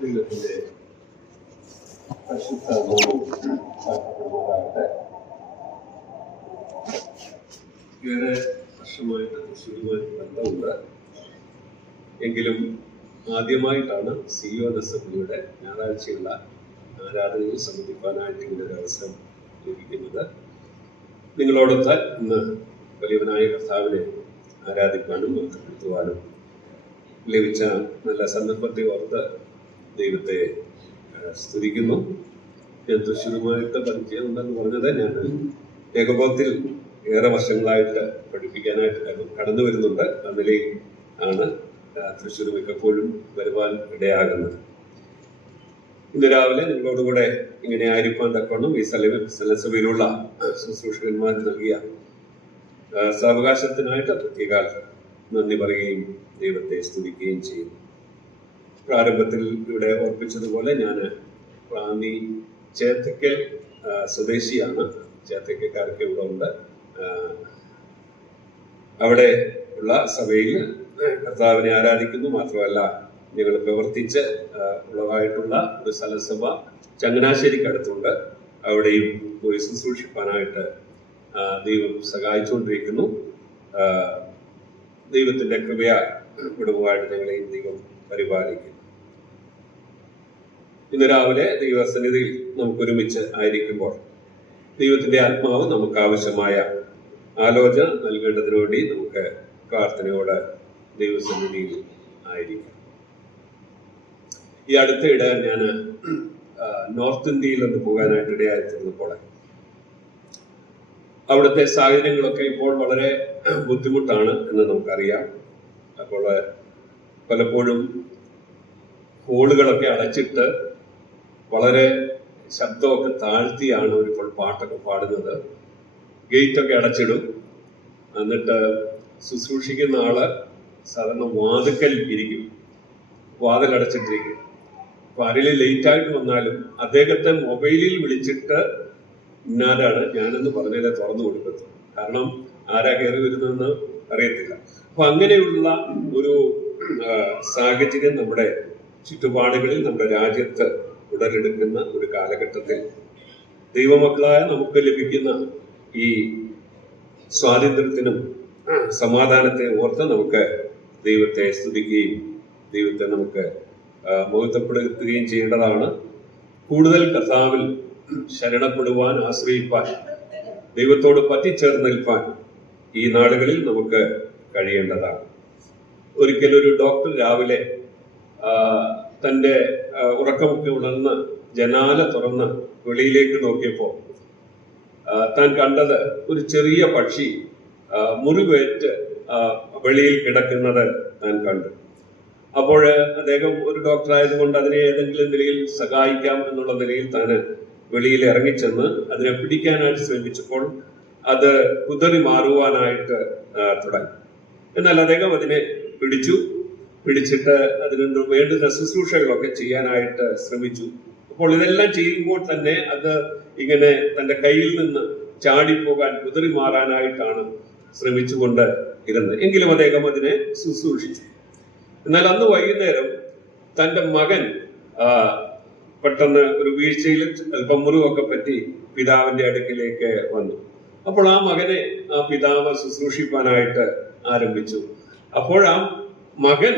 ദൈവത്തിന്റെ പരിശുദ്ധ നാമം വാഴ്ത്തപ്പെടുമാറാകട്ടെ. ഏറെ വർഷമായിട്ട് തൃശ്ശൂരുമായിട്ട് ബന്ധമുണ്ട്. എങ്കിലും ആദ്യമായിട്ടാണ് സിയോനസഭയുടെ ഞായറാഴ്ചയുള്ള ആരാധനയിൽ സംബന്ധിക്കാനായിട്ട് ഇങ്ങനൊരു അവസരം ലഭിക്കുന്നത്. നിങ്ങളോടൊത്താൽ ഇന്ന് വലിയവനായ കർത്താവിനെ ആരാധിക്കാനും ബന്ധപ്പെടുത്തുവാനും ലഭിച്ച നല്ല സന്ദർഭത്തെ ഓർത്ത് ദൈവത്തെ സ്തുതിക്കുന്നു. ഞാൻ തൃശ്ശൂരുമായിട്ട് പരിചയമുണ്ടെന്ന് പറഞ്ഞത് ഞാൻ ഏകോപത്തിൽ ഏറെ വർഷങ്ങളായിട്ട് പഠിപ്പിക്കാനായിട്ട് കടന്നു വരുന്നുണ്ട്. ആ നിലയിൽ ആണ് തൃശ്ശൂർ മിക്കപ്പോഴും വരുവാൻ ഇടയാകുന്നത്. ഇന്ന് രാവിലെ നിങ്ങളോടുകൂടെ ഇങ്ങനെ ആയിരിക്കാൻ തക്കവണ്ണം ഈ സ്ഥലസഭയിലുള്ള ശുശ്രൂഷകന്മാർ നൽകിയ സാവകാശത്തിനായിട്ട് പ്രത്യേക നന്ദി പറയുകയും ദൈവത്തെ സ്തുതിക്കുകയും ചെയ്യുന്നു. പ്രാരംഭത്തിൽ ഇവിടെ ഓർപ്പിച്ചതുപോലെ ഞാൻ റാന്നി ചേത്തക്കൽ സ്വദേശിയാണ്. ചേത്തക്കാർക്ക് ഇവിടെ ഉണ്ട്. അവിടെ ഉള്ള സഭയിൽ കർത്താവിനെ ആരാധിക്കുന്നു. മാത്രമല്ല ഞങ്ങൾ പ്രവർത്തിച്ച് ഉള്ളതായിട്ടുള്ള ഒരു സ്ഥലസഭ ചങ്ങനാശ്ശേരിക്കടുത്തുണ്ട്. അവിടെയും പോയി ശുശ്രൂഷിപ്പാനായിട്ട് ദൈവം സഹായിച്ചുകൊണ്ടിരിക്കുന്നു. ദൈവത്തിന്റെ കൃപയാൽ കുടുംബമായിട്ട് ഞങ്ങളെയും ദൈവം പരിപാലിക്കുന്നു. ഇന്ന് രാവിലെ ദൈവസന്നിധിയിൽ നമുക്കൊരുമിച്ച് ആയിരിക്കുമ്പോൾ ദൈവത്തിന്റെ ആത്മാവ് നമുക്ക് ആവശ്യമായ ആലോചന നൽകേണ്ടതിനു വേണ്ടി നമുക്ക് പ്രാർത്ഥനയോടെ ദൈവസന്നിധിയിൽ ആയിരിക്കും. ഈ അടുത്തിടെ ഞാൻ നോർത്ത് ഇന്ത്യയിൽ ഒന്ന് പോകാനായിട്ട് ഇടയായിത്തീർന്നപ്പോൾ അവിടുത്തെ സാഹചര്യങ്ങളൊക്കെ ഇപ്പോൾ വളരെ ബുദ്ധിമുട്ടാണ് എന്ന് നമുക്കറിയാം. അപ്പോൾ പലപ്പോഴും ഹോളുകളൊക്കെ അടച്ചിട്ട് വളരെ ശബ്ദമൊക്കെ താഴ്ത്തിയാണ് അവരിപ്പോൾ പാട്ടൊക്കെ പാടുന്നത്. ഗേറ്റൊക്കെ അടച്ചിടും. എന്നിട്ട് ശുശ്രൂഷിക്കുന്ന ആള് സാധാരണ വാതിക്കൽ ഇരിക്കും, വാതിൽ അടച്ചിട്ടിരിക്കും. അപ്പൊ ആരെങ്കിലും ലേറ്റായിട്ട് വന്നാലും അദ്ദേഹത്തെ മൊബൈലിൽ വിളിച്ചിട്ട് ഇന്നാരാണ് ഞാനെന്ന് പറഞ്ഞാലേ തുറന്നു കൊടുക്കത്തു. കാരണം ആരാ കയറി വരുന്നതെന്ന് അറിയത്തില്ല. അപ്പൊ അങ്ങനെയുള്ള ഒരു സാഹചര്യം നമ്മുടെ ചുറ്റുപാടുകളിൽ നമ്മുടെ രാജ്യത്ത് ഉടലെടുക്കുന്ന ഒരു കാലഘട്ടത്തിൽ ദൈവമക്കളായ നമുക്ക് ലഭിക്കുന്ന ഈ സ്വാതന്ത്ര്യത്തിനും സമാധാനത്തെ ഓർത്ത് നമുക്ക് ദൈവത്തെ സ്തുതിക്കുകയും ദൈവത്തെ നമുക്ക് മഹത്വപ്പെടുത്തുകയും ചെയ്യേണ്ടതാണ്. കൂടുതൽ കർത്താവിൽ ശരണപ്പെടുവാൻ, ആശ്രയിപ്പാൻ, ദൈവത്തോട് പറ്റിച്ചേർന്ന് നിൽപ്പാൻ ഈ നാടുകളിൽ നമുക്ക് കഴിയേണ്ടതാണ്. ഒരിക്കലൊരു ഡോക്ടർ രാവിലെ തൻ്റെ ഉറക്കമൊക്കെ ഉണർന്ന് ജനാല തുറന്ന് വെളിയിലേക്ക് നോക്കിയപ്പോൾ താൻ കണ്ടത് ഒരു ചെറിയ പക്ഷി മുറിവേറ്റ് വെളിയിൽ കിടക്കുന്നത് താൻ കണ്ടു. അപ്പോൾ അദ്ദേഹം ഒരു ഡോക്ടർ ആയതുകൊണ്ട് അതിനെ ഏതെങ്കിലും നിലയിൽ സഹായിക്കാം എന്നുള്ള നിലയിൽ താൻ വെളിയിൽ ഇറങ്ങിച്ചെന്ന് അതിനെ പിടിക്കാനായിട്ട് ശ്രമിച്ചപ്പോൾ അത് കുതറി മാറുവാനായിട്ട് തുടങ്ങി. എന്നാൽ അദ്ദേഹം അതിനെ പിടിച്ചിട്ട് അതിന് വേണ്ടുന്ന ശുശ്രൂഷകളൊക്കെ ചെയ്യാനായിട്ട് ശ്രമിച്ചു. അപ്പോൾ ഇതെല്ലാം ചെയ്യുമ്പോൾ തന്നെ അത് ഇങ്ങനെ തന്റെ കയ്യിൽ നിന്ന് ചാടിപ്പോകാൻ, കുതറി മാറാനായിട്ടാണ് ശ്രമിച്ചുകൊണ്ട് ഇരുന്നത്. എങ്കിലും അദ്ദേഹം അതിനെ ശുശ്രൂഷിച്ചു. എന്നാൽ അന്ന് വൈകുന്നേരം തന്റെ മകൻ പെട്ടെന്ന് ഒരു വീഴ്ചയിൽ അല്പം മുറിവൊക്കെ പറ്റി പിതാവിന്റെ അടുക്കിലേക്ക് വന്നു. അപ്പോൾ ആ മകനെ ആ പിതാവ് ശുശ്രൂഷിപ്പാനായിട്ട് ആരംഭിച്ചു. അപ്പോൾ ആ മകൻ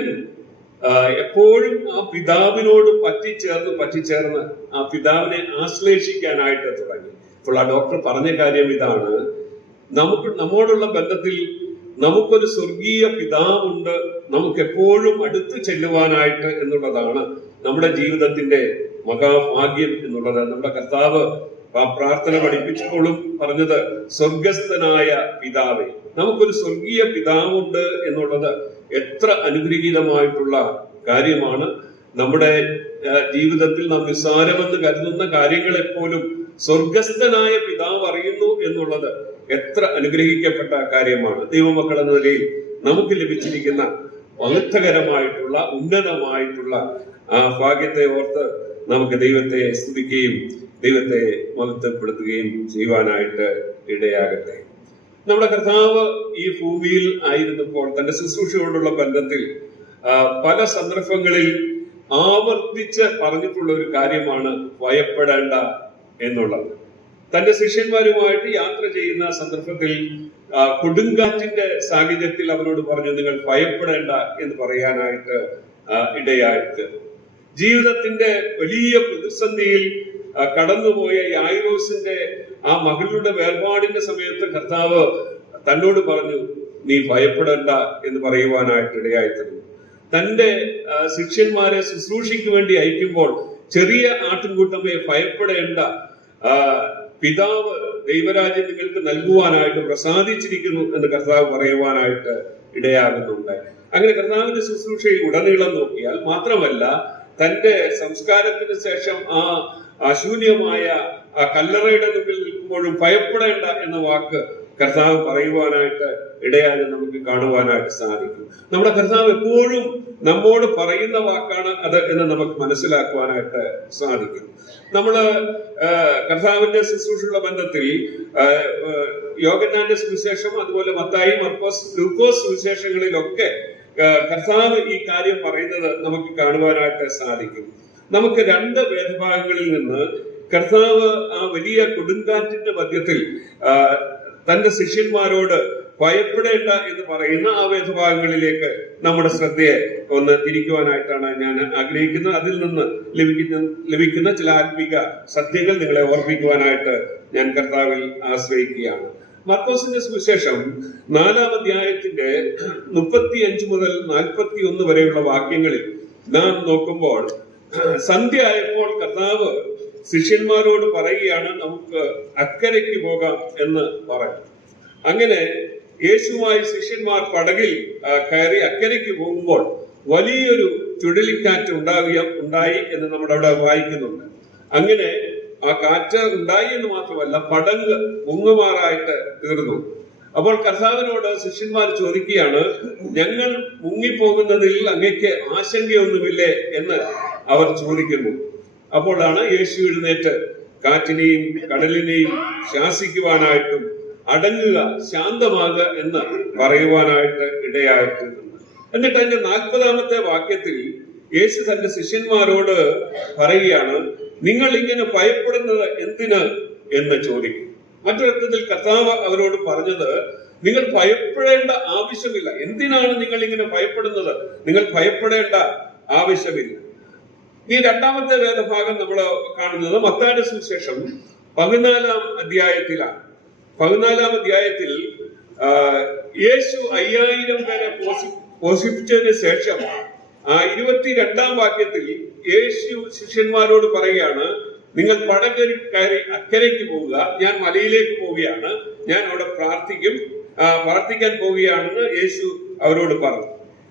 എപ്പോഴും ആ പിതാവിനോട് പറ്റിച്ചേർന്ന് ആ പിതാവിനെ ആശ്ലേഷിക്കാനായിട്ട് തുടങ്ങി. അപ്പോൾ ആ ഡോക്ടർ പറഞ്ഞ കാര്യം ഇതാണ്: നമ്മോടുള്ള ബന്ധത്തിൽ നമുക്കൊരു സ്വർഗീയ പിതാവുണ്ട്, നമുക്ക് എപ്പോഴും അടുത്ത് ചെല്ലുവാനായിട്ട് എന്നുള്ളതാണ് നമ്മുടെ ജീവിതത്തിന്റെ മഹാഭാഗ്യം എന്നുള്ളത്. നമ്മുടെ കർത്താവ് ആ പ്രാർത്ഥന പഠിപ്പിച്ചപ്പോഴും പറഞ്ഞത് സ്വർഗസ്ഥനായ പിതാവേ, നമുക്കൊരു സ്വർഗീയ പിതാവുണ്ട് എന്നുള്ളത് എത്ര അനുഗ്രഹീതമായിട്ടുള്ള കാര്യമാണ്. നമ്മുടെ ജീവിതത്തിൽ നാം നിസ്സാരമെന്ന് കരുതുന്ന കാര്യങ്ങളെപ്പോലും സ്വർഗസ്ഥനായ പിതാവ് അറിയുന്നു എന്നുള്ളത് എത്ര അനുഗ്രഹിക്കപ്പെട്ട കാര്യമാണ്. ദൈവമക്കൾ എന്ന നിലയിൽ നമുക്ക് ലഭിച്ചിരിക്കുന്ന മഹത്വകരമായിട്ടുള്ള ഉന്നതമായിട്ടുള്ള ആ ഭാഗ്യത്തെ ഓർത്ത് നമുക്ക് ദൈവത്തെ സ്തുതിക്കുകയും ദൈവത്തെ മഹത്വപ്പെടുത്തുകയും ചെയ്യുവാനായിട്ട് ഇടയാകട്ടെ. നമ്മുടെ കർത്താവ് ഈ ഭൂമിയിൽ ആയിരുന്നപ്പോൾ തന്റെ ശുശ്രൂഷയോടുള്ള ബന്ധത്തിൽ പല സന്ദർഭങ്ങളിൽ ആവർത്തിച്ച് പറഞ്ഞിട്ടുള്ള ഒരു കാര്യമാണ് ഭയപ്പെടേണ്ട എന്നുള്ളത്. തന്റെ ശിഷ്യന്മാരുമായിട്ട് യാത്ര ചെയ്യുന്ന സന്ദർഭത്തിൽ കൊടുങ്കാറ്റിന്റെ സാഹചര്യത്തിൽ അവരോട് പറഞ്ഞു, നിങ്ങൾ ഭയപ്പെടേണ്ട എന്ന് പറയാനായിട്ട് ഇടയായിട്ട്. ജീവിതത്തിന്റെ വലിയ പ്രതിസന്ധിയിൽ കടന്നുപോയ യായിറോസിന്റെ ആ മകളുടെ വേർപാടിന്റെ സമയത്ത് കർത്താവ് തന്നോട് പറഞ്ഞു, നീ ഭയപ്പെടേണ്ട എന്ന് പറയുവാനായിട്ട് ഇടയായിത്തീർന്നു. തന്റെ ശിഷ്യന്മാരെ ശുശ്രൂഷയ്ക്ക് വേണ്ടി അയക്കുമ്പോൾ ചെറിയ ആട്ടിൻകൂട്ടമേ ഭയപ്പെടേണ്ട, പിതാവ് ദൈവരാജ്യം നിങ്ങൾക്ക് നൽകുവാനായിട്ട് പ്രസാദിച്ചിരിക്കുന്നു എന്ന് കർത്താവ് പറയുവാനായിട്ട് ഇടയാകുന്നുണ്ട്. അങ്ങനെ കർത്താവിന്റെ ശുശ്രൂഷയിൽ ഉടനീളം നോക്കിയാൽ മാത്രമല്ല, തന്റെ സംസ്കാരത്തിന് ശേഷം ആ അശൂന്യമായ ആ കല്ലറയുടെ മുമ്പിൽ നിൽക്കുമ്പോഴും ഭയപ്പെടേണ്ട എന്ന വാക്ക് കർത്താവ് പറയുവാനായിട്ട് ഇടയായി നമുക്ക് കാണുവാനായിട്ട് സാധിക്കും. നമ്മുടെ കർത്താവ് എപ്പോഴും നമ്മോട് പറയുന്ന വാക്കാണ് അത് എന്ന് നമുക്ക് മനസ്സിലാക്കുവാനായിട്ട് സാധിക്കും. നമ്മള് കർത്താവിന്റെ ശുശ്രൂഷയുടെ ബന്ധത്തിൽ യോഹന്നാന്റെ സുവിശേഷം, അതുപോലെ മത്തായി, മർക്കോസ്, ലൂക്കോസ് സുവിശേഷങ്ങളിലൊക്കെ കർത്താവ് ഈ കാര്യം പറയുന്നത് നമുക്ക് കാണുവാനായിട്ട് സാധിക്കും. നമുക്ക് രണ്ട് വേദഭാഗങ്ങളിൽ നിന്ന് കർത്താവ് ആ വലിയ കൊടുങ്കാറ്റിന്റെ മധ്യത്തിൽ തന്റെ ശിഷ്യന്മാരോട് ഭയപ്പെടേണ്ട എന്ന് പറയുന്ന ആ വേദഭാഗങ്ങളിലേക്ക് നമ്മുടെ ശ്രദ്ധയെ ഒന്ന് തിരിക്കുവാനായിട്ടാണ് ഞാൻ ആഗ്രഹിക്കുന്നത്. അതിൽ നിന്ന് ലഭിക്കുന്ന ചില ആത്മിക സത്യങ്ങൾ നിങ്ങളെ ഓർമ്മിക്കുവാനായിട്ട് ഞാൻ കർത്താവിൽ ആശ്രയിക്കുകയാണ്. മർക്കോസിന്റെ സുവിശേഷം 4-ാം അധ്യായത്തിന്റെ 35 മുതൽ 41 വരെയുള്ള വാക്യങ്ങളിൽ നാം നോക്കുമ്പോൾ, സന്ധ്യ ആയപ്പോൾ കർത്താവ് ശിഷ്യന്മാരോട് പറയുകയാണ്, നമുക്ക് അക്കരയ്ക്ക് പോകാം എന്ന് പറഞ്ഞു. അങ്ങനെ യേശുവുമായി ശിഷ്യന്മാർ പടകിൽ കയറി അക്കരയ്ക്ക് പോകുമ്പോൾ വലിയൊരു ചുഴലിക്കാറ്റ് ഉണ്ടായി എന്ന് നമ്മുടെ അവിടെ വായിക്കുന്നുണ്ട്. അങ്ങനെ ആ കാറ്റ് ഉണ്ടായി എന്ന് മാത്രമല്ല, പടങ്ങ് മുങ്ങുമാറായിട്ട് തീർന്നു. അപ്പോൾ കർത്താവിനോട് ശിഷ്യന്മാർ ചോദിക്കുകയാണ്, ഞങ്ങൾ മുങ്ങിപ്പോകുന്നതിൽ അങ്ങയ്ക്ക് ആശങ്കയൊന്നുമില്ലേ എന്ന് അവർ ചോദിക്കുന്നു. അപ്പോഴാണ് യേശു എഴുന്നേറ്റ് കാറ്റിനെയും കടലിനെയും ശാസിക്കുവാനായിട്ടും അടങ്ങുക, ശാന്തമാകുക എന്ന് പറയുവാനായിട്ട് ഇടയായിട്ടുണ്ട്. എന്നിട്ട് അതിന്റെ 40-ാമത്തെ വാക്യത്തിൽ യേശു തന്റെ ശിഷ്യന്മാരോട് പറയുകയാണ്, നിങ്ങൾ ഇങ്ങനെ ഭയപ്പെടുന്നത് എന്തിന് എന്ന് ചോദിക്കും. മറ്റൊരർത്ഥത്തിൽ കർത്താവ് അവരോട് പറഞ്ഞത്, നിങ്ങൾ ഭയപ്പെടേണ്ട ആവശ്യമില്ല. എന്തിനാണ് നിങ്ങൾ ഇങ്ങനെ ഭയപ്പെടുന്നത്? നിങ്ങൾ ഭയപ്പെടേണ്ട ആവശ്യമില്ല. ഈ രണ്ടാമത്തെ വേദഭാഗം നമ്മൾ കാണുന്നത് മത്തായിയുടെ സുവിശേഷം 14-ാം അധ്യായത്തിലാണ്. 14-ാം അധ്യായത്തിൽ യേശു 5000 പേരെ പോഷിപ്പിച്ചതിന് ശേഷം 22-ാം വാക്യത്തിൽ യേശു ശിഷ്യന്മാരോട് പറയുകയാണ്, നിങ്ങൾ പടക് കയറി അക്കരയ്ക്ക് പോവുക, ഞാൻ മലയിലേക്ക് പോവുകയാണ്, ഞാൻ അവിടെ പ്രാർത്ഥിക്കാൻ പോവുകയാണെന്ന് യേശു അവരോട് പറഞ്ഞു.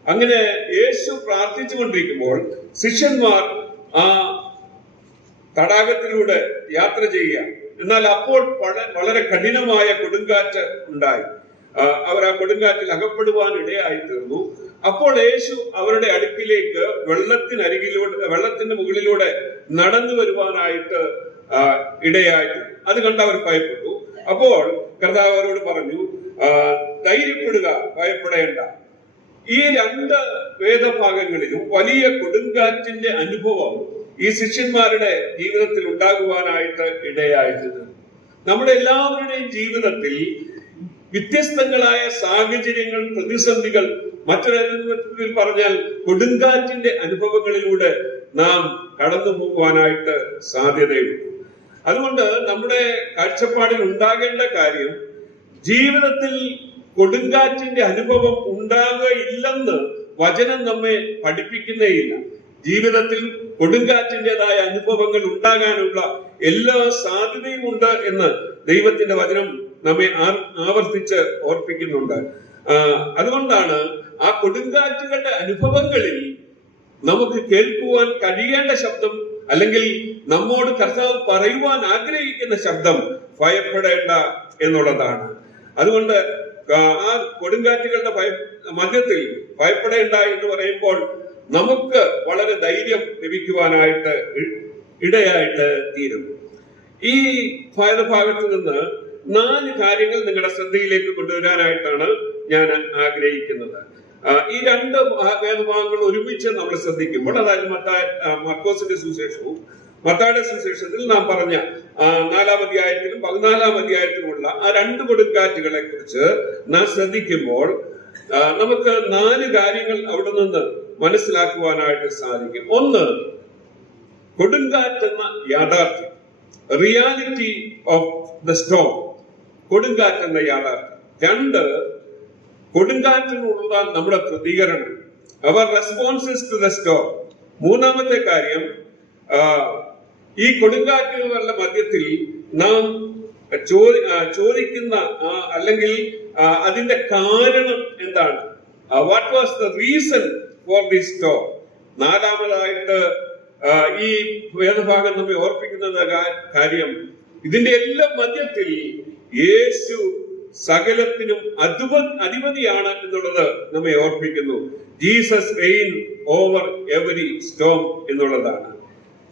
അങ്ങനെ യേശു പ്രാർത്ഥിച്ചു കൊണ്ടിരിക്കുമ്പോൾ ശിഷ്യന്മാർ ആ തടാകത്തിലൂടെ യാത്ര ചെയ്യുക. എന്നാൽ അപ്പോൾ വളരെ കഠിനമായ കൊടുങ്കാറ്റ് ഉണ്ടായി. അവർ ആ കൊടുങ്കാറ്റിൽ അകപ്പെടുവാൻ ഇടയായി തീർന്നു. അപ്പോൾ യേശു അവരുടെ അടുക്കിലേക്ക് വെള്ളത്തിന്റെ മുകളിലൂടെ നടന്നു വരുവാനായിട്ട് ഇടയായി. അത് കണ്ട് അവർ ഭയപ്പെട്ടു. അപ്പോൾ കർത്താവ് അവരോട് പറഞ്ഞു, ധൈര്യപ്പെടുക, ഭയപ്പെടേണ്ട. ഈ രണ്ട് വേദഭാഗങ്ങളിലും വലിയ കൊടുങ്കാറ്റിന്റെ അനുഭവം ഈ ശിഷ്യന്മാരുടെ ജീവിതത്തിൽ ഉണ്ടാകുവാനായിട്ട് ഇടയായിട്ടുണ്ട്. നമ്മുടെ എല്ലാവരുടെയും ജീവിതത്തിൽ വ്യത്യസ്തങ്ങളായ സാഹചര്യങ്ങൾ, പ്രതിസന്ധികൾ, മറ്റൊരു പറഞ്ഞാൽ കൊടുങ്കാറ്റിന്റെ അനുഭവങ്ങളിലൂടെ നാം കടന്നു പോകുവാനായിട്ട് സാധ്യതയുണ്ട്. അതുകൊണ്ട് നമ്മുടെ കാഴ്ചപ്പാടിൽ ഉണ്ടാകേണ്ട കാര്യം, ജീവിതത്തിൽ കൊടുങ്കാറ്റിന്റെ അനുഭവം ഉണ്ടാകുകയില്ലെന്ന് വചനം നമ്മെ പഠിപ്പിക്കുന്നേയില്ല. ജീവിതത്തിൽ കൊടുങ്കാറ്റിൻ്റെതായ അനുഭവങ്ങൾ ഉണ്ടാകാനുള്ള എല്ലാ സാധ്യതയും ഉണ്ട് എന്ന് ദൈവത്തിന്റെ വചനം നമ്മെ ആവർത്തിച്ച് ഓർപ്പിക്കുന്നുണ്ട്. അതുകൊണ്ടാണ് ആ കൊടുങ്കാറ്റുകളുടെ അനുഭവങ്ങളിൽ നമുക്ക് കേൾക്കുവാൻ കഴിയേണ്ട ശബ്ദം, അല്ലെങ്കിൽ നമ്മോട് കർത്താവ് പറയുവാൻ ആഗ്രഹിക്കുന്ന ശബ്ദം ഭയപ്പെടേണ്ട എന്നുള്ളതാണ്. അതുകൊണ്ട് ആ കൊടുങ്കാറ്റുകളുടെ മധ്യത്തിൽ ഭയപ്പെടേണ്ട എന്ന് പറയുമ്പോൾ നമുക്ക് വളരെ ധൈര്യം ലഭിക്കുവാനായിട്ട് ഇടയായിട്ട് തീരും. ഈ ഭാഗത്ത് നിന്ന് 4 കാര്യങ്ങൾ നിങ്ങളുടെ ശ്രദ്ധയിലേക്ക് കൊണ്ടുവരാനായിട്ടാണ് ഞാൻ ആഗ്രഹിക്കുന്നത്. ഈ രണ്ട് വേദഭാഗങ്ങൾ ഒരുമിച്ച് നമ്മൾ ശ്രദ്ധിക്കുമ്പോൾ, അതായത് മർക്കോസിന്റെ സുവിശേഷവും മത്തായിയുടെ സുവിശേഷത്തിൽ നാം പറഞ്ഞ 4-ാം അധ്യായത്തിലും 14-ാം അധ്യായത്തിലുമുള്ള ആ രണ്ട് കൊടുങ്കാറ്റുകളെ കുറിച്ച് നാം ശ്രദ്ധിക്കുമ്പോൾ നമുക്ക് 4 കാര്യങ്ങൾ അവിടെ നിന്ന് മനസ്സിലാക്കുവാനായിട്ട് സാധിക്കും. ഒന്ന്, കൊടുങ്കാറ്റെന്ന യാഥാർത്ഥ്യം, റിയാലിറ്റി ഓഫ് ദ സ്റ്റോം, കൊടുങ്കാറ്റെന്ന യാഥാർത്ഥ്യം. 2, കൊടുങ്കാറ്റിനുള്ള നമ്മുടെ പ്രതികരണം, അവർ റെസ്പോൺസസ് ടു ദ സ്റ്റോം. 3-ാമത്തെ കാര്യം, ഈ കൊടുങ്കാറ്റുകളുടെ മധ്യത്തിൽ നാം ചോദിക്കുന്ന അല്ലെങ്കിൽ അതിന്റെ കാരണം എന്താണ്, what was the reason for the storm. 4-ാമതായിട്ട് ഈ വേദഭാഗം നമ്മെ ഓർപ്പിക്കുന്ന കാര്യം, ഇതിന്റെ എല്ലാം മധ്യത്തിൽ യേശു സകലത്തിനും അധിപതിയാണ് എന്നുള്ളത് നമ്മെ ഓർപ്പിക്കുന്നു. Jesus reign over every storm എന്നുള്ളതാണ്.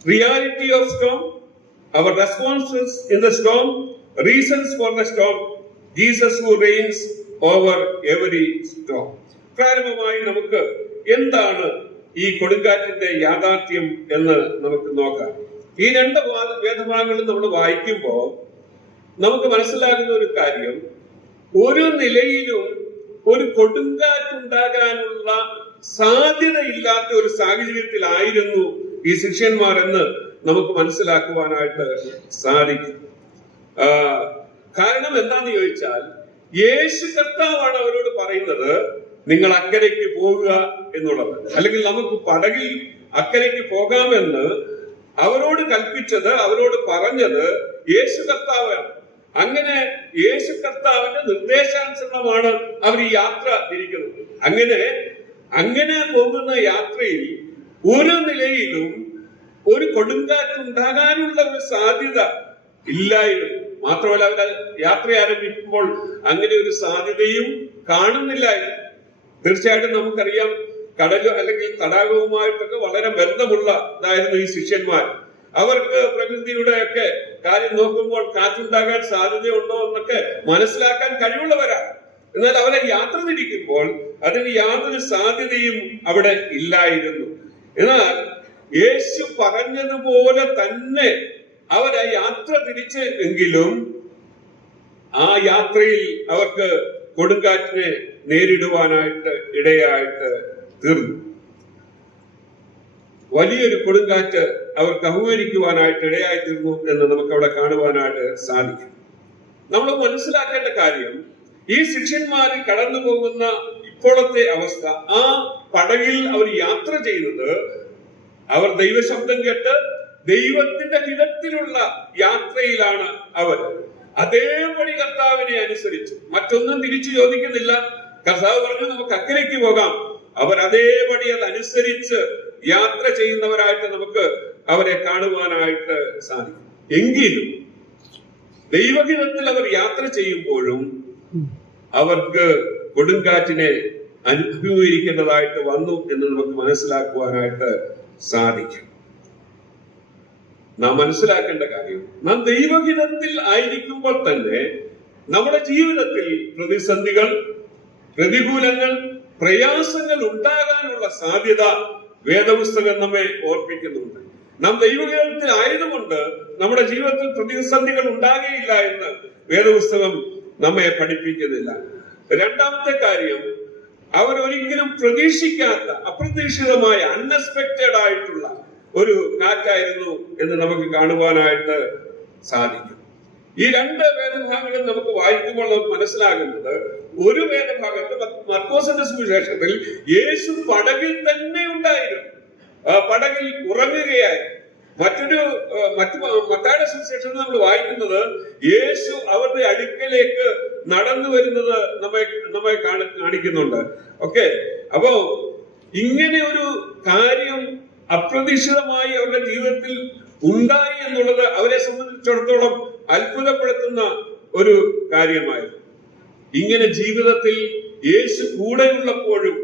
Reality of storm, our responses in the storm, reasons for the storm, Jesus who reigns over every storm. പ്രാരംഭമായി നമുക്ക് എന്താണ് ഈ കൊടുങ്കാറ്റിന്റെ യാഥാർത്ഥ്യം എന്ന് നമുക്ക് നോക്കാം. ഈ 2 വേദഭാഗങ്ങളും നമ്മൾ വായിക്കുമ്പോൾ നമുക്ക് മനസ്സിലാകുന്ന ഒരു കാര്യം, ഒരു നിലയിലും ഒരു കൊടുങ്കാറ്റുണ്ടാകാനുള്ള സാധ്യതയില്ലാത്ത ഒരു സാഹചര്യത്തിലായിരുന്നു ഈ ശിഷ്യന്മാർ എന്ന് നമുക്ക് മനസ്സിലാക്കുവാനായിട്ട് സാധിക്കും. കാരണം എന്താന്ന് ചോദിച്ചാൽ, യേശു കർത്താവാണ് അവരോട് പറയുന്നത് നിങ്ങൾ അക്കരയ്ക്ക് പോകുക എന്നുള്ളത്, അല്ലെങ്കിൽ നമുക്ക് പടകിൽ അക്കരയ്ക്ക് പോകാമെന്ന് അവരോട് കൽപ്പിച്ചത്, അവരോട് പറഞ്ഞത് യേശു കർത്താവാണ്. അങ്ങനെ യേശു കർത്താവിന്റെ നിർദ്ദേശാനുസരണമാണ് അവർ ഈ യാത്ര തിരിക്കുന്നത്. അങ്ങനെ പോകുന്ന യാത്രയിൽ ഒരു നിലയിലും ഒരു കൊടുങ്കാറ്റുണ്ടാകാനുള്ള ഒരു സാധ്യത ഇല്ലായിരുന്നു. മാത്രമല്ല, അവർ യാത്ര ആരംഭിക്കുമ്പോൾ അങ്ങനെ ഒരു സാധ്യതയും കാണുന്നില്ലായിരുന്നു. തീർച്ചയായിട്ടും നമുക്കറിയാം, കടലോ അല്ലെങ്കിൽ തടാകവുമായിട്ടൊക്കെ വളരെ ബന്ധമുള്ളതായിരുന്നു ഈ ശിഷ്യന്മാർ. അവർക്ക് പ്രകൃതിയുടെ ഒക്കെ കാര്യം നോക്കുമ്പോൾ കാറ്റുണ്ടാകാൻ സാധ്യതയുണ്ടോ എന്നൊക്കെ മനസ്സിലാക്കാൻ കഴിവുള്ളവരാണ്. എന്നാൽ അവരെ യാത്ര തിരിക്കുമ്പോൾ അതിന് യാതൊരു സാധ്യതയും അവിടെ ഇല്ലായിരുന്നു. എന്നാൽ യേശു പറഞ്ഞതുപോലെ തന്നെ അവരെ യാത്ര തിരിച്ച് എങ്കിലും ആ യാത്രയിൽ അവർക്ക് കൊടുങ്കാറ്റിനെ നേരിടുവാനായിട്ട് ഇടയായിട്ട് തീർന്നു. വലിയൊരു കൊടുങ്കാറ്റ് അവർക്ക് അഭിമുഖീകരിക്കുവാനായിട്ട് ഇടയായി തീർന്നു എന്ന് നമുക്ക് അവിടെ കാണുവാനായിട്ട് സാധിക്കും. നമ്മൾ മനസ്സിലാക്കേണ്ട കാര്യം, ഈ ശിഷ്യന്മാരിൽ കടന്നു പോകുന്ന ഇപ്പോഴത്തെ അവസ്ഥ, ആ പടകിൽ അവർ യാത്ര ചെയ്യുന്നത്, അവർ ദൈവശബ്ദം കേട്ട് ദൈവത്തിന്റെ ഹിതത്തിലുള്ള യാത്രയിലാണ് അവർ. അതേപടി കർത്താവിനെ അനുസരിച്ച് മറ്റൊന്നും തിരിച്ചു ചോദിക്കുന്നില്ല. കർത്താവ് പറഞ്ഞു നമുക്ക് അക്കരയ്ക്ക് പോകാം, അവർ അതേപടി അതനുസരിച്ച് യാത്ര ചെയ്യുന്നവരായിട്ട് നമുക്ക് അവരെ കാണുവാനായിട്ട് സാധിക്കും. എങ്കിലും ദൈവഹിതത്തിൽ അവർ യാത്ര ചെയ്യുമ്പോഴും അവർക്ക് കൊടുങ്കാറ്റിനെ അഭിമുഖീകരിക്കേണ്ടതായിട്ട് വന്നു എന്ന് നമുക്ക് മനസ്സിലാക്കുവാനായിട്ട് സാധിക്കും. നാം മനസ്സിലാക്കേണ്ട കാര്യം, നാം ദൈവഹിതത്തിൽ ആയിരിക്കുമ്പോൾ തന്നെ നമ്മുടെ ജീവിതത്തിൽ പ്രതിസന്ധികൾ, പ്രതികൂലങ്ങൾ, പ്രയാസങ്ങൾ ഉണ്ടാകാനുള്ള സാധ്യത വേദപുസ്തകം നമ്മെ ഓർപ്പിക്കുന്നുണ്ട്. നാം ദൈവഹിതത്തിൽ ആയതുകൊണ്ട് നമ്മുടെ ജീവിതത്തിൽ പ്രതിസന്ധികൾ ഉണ്ടാകുകയില്ല എന്ന് വേദപുസ്തകം നമ്മെ പഠിപ്പിക്കുന്നില്ല. 2-ാമത്തെ കാര്യം, അവരൊരിക്കലും പ്രതീക്ഷിക്കാത്ത, അപ്രതീക്ഷിതമായ, അൺഎക്സ്പെക്റ്റഡ് ആയിട്ടുള്ള ഒരു കാറ്റായിരുന്നു എന്ന് നമുക്ക് കാണുവാനായിട്ട് സാധിക്കും. ഈ 2 വേദഭാഗങ്ങളും നമുക്ക് വായിക്കുമ്പോൾ നമുക്ക് മനസ്സിലാകുന്നത്, ഒരു വേദഭാഗത്ത് മർക്കോസിന്റെ സുവിശേഷത്തിൽ യേശു പടകിൽ തന്നെ ഉണ്ടായിരുന്നു, പടകിൽ ഉറങ്ങുകയായിരുന്നു. മത്തായിയുടെ സുവിശേഷത്തിൽ നമ്മൾ വായിക്കുന്നത് യേശു അവരുടെ അടുക്കലേക്ക് നടന്നു വരുന്നത് നമ്മെ കാണിക്കുന്നുണ്ട്. ഓക്കെ, അപ്പോ ഇങ്ങനെ ഒരു കാര്യം അപ്രതീക്ഷിതമായി അവരുടെ ജീവിതത്തിൽ ഉണ്ടായി എന്നുള്ളത് അവരെ സംബന്ധിച്ചിടത്തോളം അത്ഭുതപ്പെടുത്തുന്ന ഒരു കാര്യമായിരുന്നു. ഇങ്ങനെ ജീവിതത്തിൽ യേശു കൂടെയുള്ളപ്പോഴും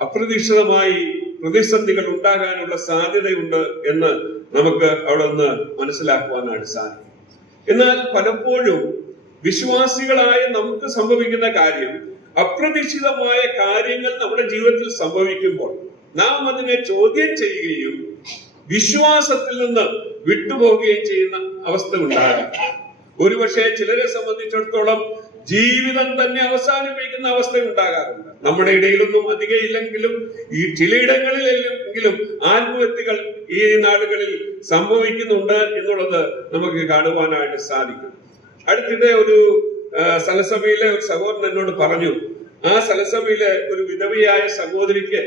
അപ്രതീക്ഷിതമായി പ്രതിസന്ധികൾ ഉണ്ടാകാനുള്ള സാധ്യതയുണ്ട് എന്ന് നമുക്ക് അവിടെ നിന്ന് മനസ്സിലാക്കുവാനായിട്ട് സാധിക്കും. എന്നാൽ പലപ്പോഴും വിശ്വാസികളായ നമുക്ക് സംഭവിക്കുന്ന കാര്യം, അപ്രതീക്ഷിതമായ കാര്യങ്ങൾ നമ്മുടെ ജീവിതത്തിൽ സംഭവിക്കുമ്പോൾ നാം അതിനെ ചോദ്യം ചെയ്യുകയും വിശ്വാസത്തിൽ നിന്ന് വിട്ടുപോകുകയും ചെയ്യുന്ന അവസ്ഥ ഉണ്ടാകാം. ഒരുപക്ഷെ ചിലരെ സംബന്ധിച്ചിടത്തോളം ജീവിതം തന്നെ അവസാനിപ്പിക്കുന്ന അവസ്ഥ ഉണ്ടാകാറുണ്ട്. നമ്മുടെ ഇടയിലൊന്നും അധികം ഇല്ലെങ്കിലും ഈ ചിലയിടങ്ങളിലെങ്കിലും ആത്മഹത്യകൾ ഈ നാടുകളിൽ സംഭവിക്കുന്നുണ്ട് എന്നുള്ളത് നമുക്ക് കാണുവാനായിട്ട് സാധിക്കും. അടുത്തിടെ ഒരു സലസഭയിലെ ഒരു സഹോദരൻ എന്നോട് പറഞ്ഞു, ആ സലസഭയിലെ ഒരു വിധവയായ സഹോദരിക്ക്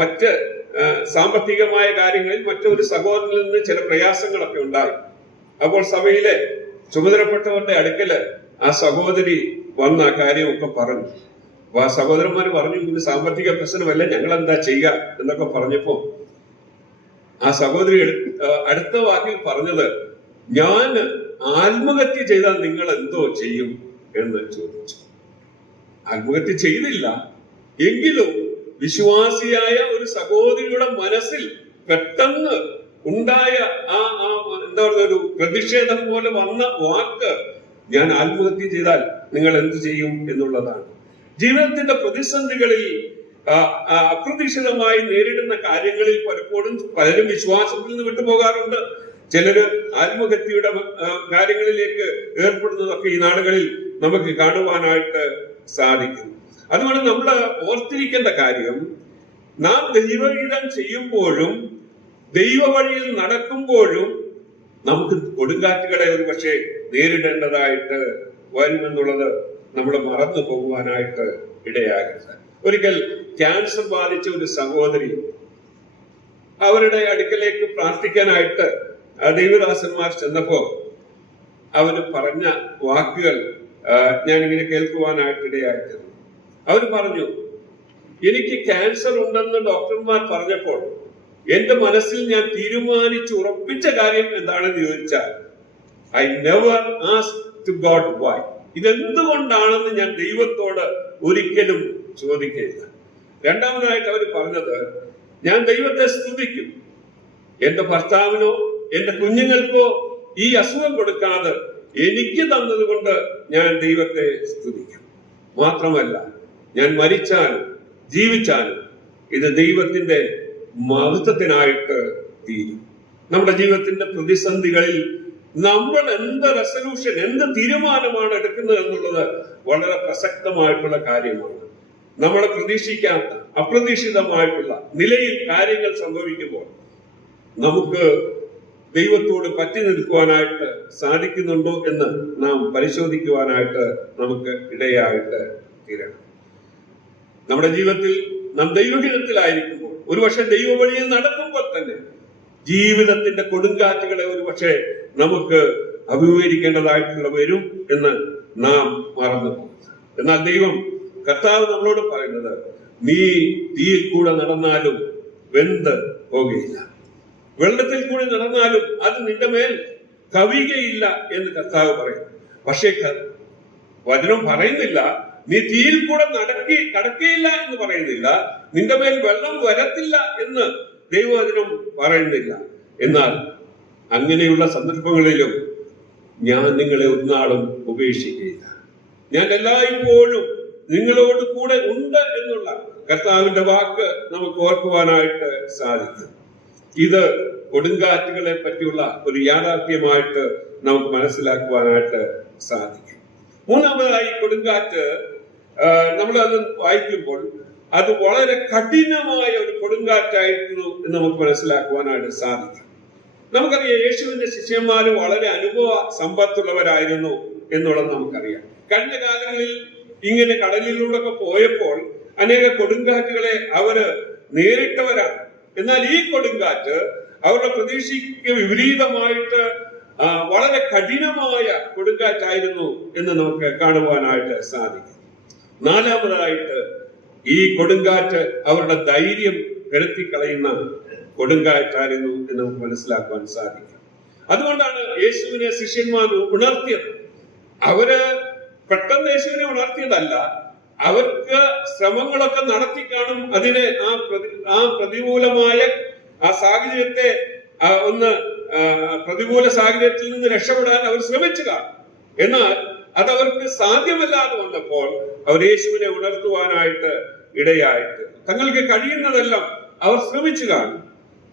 മറ്റ് സാമ്പത്തികമായ കാര്യങ്ങളിൽ മറ്റൊരു സഹോദരനിൽ നിന്ന് ചില പ്രയാസങ്ങളൊക്കെ ഉണ്ടായി. അപ്പോൾ സഭയിലെ ചുമതലപ്പെട്ടവരുടെ അടുക്കല് ആ സഹോദരി വന്ന ആ കാര്യമൊക്കെ പറഞ്ഞു. അപ്പൊ ആ സഹോദരന്മാര് പറഞ്ഞു, ഇത് സാമ്പത്തിക പ്രശ്നമല്ല, ഞങ്ങൾ എന്താ ചെയ്യുക എന്നൊക്കെ പറഞ്ഞപ്പോ ആ സഹോദരി അടുത്ത വാക്കിൽ പറഞ്ഞത്, ഞാൻ ആത്മഹത്യ ചെയ്താൽ നിങ്ങൾ എന്തോ ചെയ്യും എന്ന് ചോദിച്ചു. ആത്മഹത്യ ചെയ്തില്ല, എങ്കിലും വിശ്വാസിയായ ഒരു സഹോദരിയുടെ മനസ്സിൽ പെട്ടെന്ന് ഉണ്ടായ ആ എന്താ പറയുക, ഒരു പ്രതിഷേധം പോലെ വന്ന വാക്ക്, ഞാൻ ആത്മഹത്യ ചെയ്താൽ നിങ്ങൾ എന്ത് ചെയ്യും എന്നുള്ളതാണ്. ജീവിതത്തിന്റെ പ്രതിസന്ധികളിൽ അപ്രതീക്ഷിതമായി നേരിടുന്ന കാര്യങ്ങളിൽ പലപ്പോഴും പലരും വിശ്വാസത്തിൽ നിന്ന് വിട്ടുപോകാറുണ്ട്. ചിലര് ആത്മഹത്യയുടെ കാര്യങ്ങളിലേക്ക് ഏർപ്പെടുന്നതൊക്കെ ഈ നാടുകളിൽ നമുക്ക് കാണുവാനായിട്ട് സാധിക്കും. അതുകൊണ്ട് നമ്മൾ ഓർത്തിരിക്കേണ്ട കാര്യം, നാം ദൈവഹിതം ചെയ്യുമ്പോഴും ദൈവ വഴിയിൽ നടക്കുമ്പോഴും നമുക്ക് കൊടുങ്കാറ്റുകളെ ഒരു പക്ഷേ നേരിടേണ്ടതായിട്ട് വരുമെന്നുള്ളത് നമ്മൾ മറന്നു പോകുവാനായിട്ട് ഇടയാകരുത്. ഒരിക്കൽ ക്യാൻസർ ബാധിച്ച ഒരു സഹോദരി അവരുടെ അടുക്കലേക്ക് പ്രാർത്ഥിക്കാനായിട്ട് ദൈവദാസന്മാർ ചെന്നപ്പോ അവര് പറഞ്ഞ വാക്കുകൾ ഞാനിങ്ങനെ കേൾക്കുവാനായിട്ട് ഇടയായിട്ടുണ്ട്. അവർ പറഞ്ഞു, എനിക്ക് ക്യാൻസർ ഉണ്ടെന്ന് ഡോക്ടർമാർ പറഞ്ഞപ്പോൾ എന്റെ മനസ്സിൽ ഞാൻ തീരുമാനിച്ചു ഉറപ്പിച്ച കാര്യം എന്താണെന്ന് ചോദിച്ചാൽ, I never ask to God why. ഇതെന്തുകൊണ്ടാണെന്ന് ഞാൻ ദൈവത്തോട് ഒരിക്കലും ചോദിക്കില്ല. രണ്ടാമതായിട്ട് അവർ പറഞ്ഞത്, ഞാൻ ദൈവത്തെ സ്തുതിക്കും, എന്റെ ഭർത്താവിനോ എന്റെ കുഞ്ഞുങ്ങൾക്കോ ഈ അസുഖം കൊടുക്കാതെ എനിക്ക് തന്നത് കൊണ്ട് ഞാൻ ദൈവത്തെ സ്തുതിക്കും. മാത്രമല്ല, ഞാൻ മരിച്ചാലും ജീവിച്ചാലും ഇത് ദൈവത്തിന്റെ മഹത്വത്തിനായിട്ട് തീരും. നമ്മുടെ ജീവിതത്തിന്റെ പ്രതിസന്ധികളിൽ നമ്മൾ എന്ത് റെസൊല്യൂഷൻ, എന്ത് തീരുമാനമാണ് എടുക്കുന്നത് എന്നുള്ളത് വളരെ പ്രസക്തമായിട്ടുള്ള കാര്യമാണ്. നമ്മളെ പ്രതീക്ഷിക്കാത്ത അപ്രതീക്ഷിതമായിട്ടുള്ള നിലയിൽ കാര്യങ്ങൾ സംഭവിക്കുമ്പോൾ നമുക്ക് ദൈവത്തോട് പറ്റി നിൽക്കുവാനായിട്ട് സാധിക്കുന്നുണ്ടോ എന്ന് നാം പരിശോധിക്കുവാനായിട്ട് നമുക്ക് ഇടയായിട്ട് തീരണം. നമ്മുടെ ജീവിതത്തിൽ നാം ദൈവഹിതത്തിലായിരിക്കുമ്പോൾ, ഒരുപക്ഷെ ദൈവ വഴിയിൽ നടക്കുമ്പോൾ തന്നെ ജീവിതത്തിന്റെ കൊടുങ്കാറ്റുകളെ ഒരുപക്ഷെ നമുക്ക് അഭിമുഖീകരിക്കേണ്ടതായിട്ടുള്ള വരും എന്ന് നാം മറന്നു പോകും. എന്നാൽ ദൈവം, കർത്താവ് നമ്മളോട് പറയുന്നത്, നീ തീയിൽ കൂടെ നടന്നാലും വെന്ത് പോകുകയില്ല, വെള്ളത്തിൽ കൂടി നടന്നാലും അത് നിന്റെ മേൽ കവിയുകയില്ല എന്ന് കർത്താവ് പറയും. പക്ഷേ വചനം പറയുന്നില്ല നീ തീയിൽ കൂടെ കടക്കുകയില്ല എന്ന് പറയുന്നില്ല, നിന്റെ മേൽ വെള്ളം വരത്തില്ല എന്ന് ദൈവവചനം പറയുന്നില്ല. എന്നാൽ അങ്ങനെയുള്ള സന്ദർഭങ്ങളിലും ഞാൻ നിങ്ങളെ ഒന്നാളും ഉപേക്ഷിക്കുകയില്ല, ഞാൻ എല്ലായ്പ്പോഴും നിങ്ങളോട് കൂടെ ഉണ്ട് എന്നുള്ള കർത്താവിന്റെ വാക്ക് നമുക്ക് ഓർക്കുവാനായിട്ട് സാധിക്കും. ഇത് കൊടുങ്കാറ്റുകളെ പറ്റിയുള്ള ഒരു യാഥാർത്ഥ്യമായിട്ട് നമുക്ക് മനസ്സിലാക്കുവാനായിട്ട് സാധിക്കും. മൂന്നാമതായി, കൊടുങ്കാറ്റ് നമ്മളത് വായിക്കുമ്പോൾ അത് വളരെ കഠിനമായ ഒരു കൊടുങ്കാറ്റായിരുന്നു എന്ന് നമുക്ക് മനസ്സിലാക്കുവാനായിട്ട് സാധിക്കും. നമുക്കറിയാം, യേശുവിന്റെ ശിഷ്യന്മാര് വളരെ അനുഭവ സമ്പത്തുള്ളവരായിരുന്നു എന്നുള്ളത് നമുക്കറിയാം. കഴിഞ്ഞ കാലങ്ങളിൽ ഇങ്ങനെ കടലിലൂടെ പോയപ്പോൾ അനേക കൊടുങ്കാറ്റുകളെ അവര് നേരിട്ടവരാണ്. എന്നാൽ ഈ കൊടുങ്കാറ്റ് അവരുടെ പ്രതീക്ഷയ്ക്ക് വിപരീതമായിട്ട് വളരെ കഠിനമായ കൊടുങ്കാറ്റായിരുന്നു എന്ന് നമുക്ക് കാണുവാനായിട്ട് സാധിക്കും. നാലാമതായിട്ട്, ഈ കൊടുങ്കാറ്റ് അവരുടെ ധൈര്യം കെടുത്തിക്കളയുന്ന കൊടുങ്കാറ്റായിരുന്നു എന്ന് നമുക്ക് മനസ്സിലാക്കുവാൻ സാധിക്കും. അതുകൊണ്ടാണ് യേശുവിനെ ശിഷ്യന്മാർ ഉണർത്തിയത്. അവര് പെട്ടെന്ന് യേശുവിനെ ഉണർത്തിയതല്ല, അവർക്ക് ശ്രമങ്ങളൊക്കെ നടത്തി കാണും, അതിനെ ആ പ്രതികൂലമായ ആ സാഹചര്യത്തെ പ്രതികൂല സാഹചര്യത്തിൽ നിന്ന് രക്ഷപ്പെടാൻ അവർ ശ്രമിച്ചു കാണും. എന്നാൽ അതവർക്ക് സാധ്യമല്ലാതെ വന്നപ്പോൾ അവർ യേശുവിനെ ഉണർത്തുവാനായിട്ട് ഇടയായിട്ട് തങ്ങൾക്ക് കഴിയുന്നതെല്ലാം അവർ ശ്രമിച്ചു കാണും.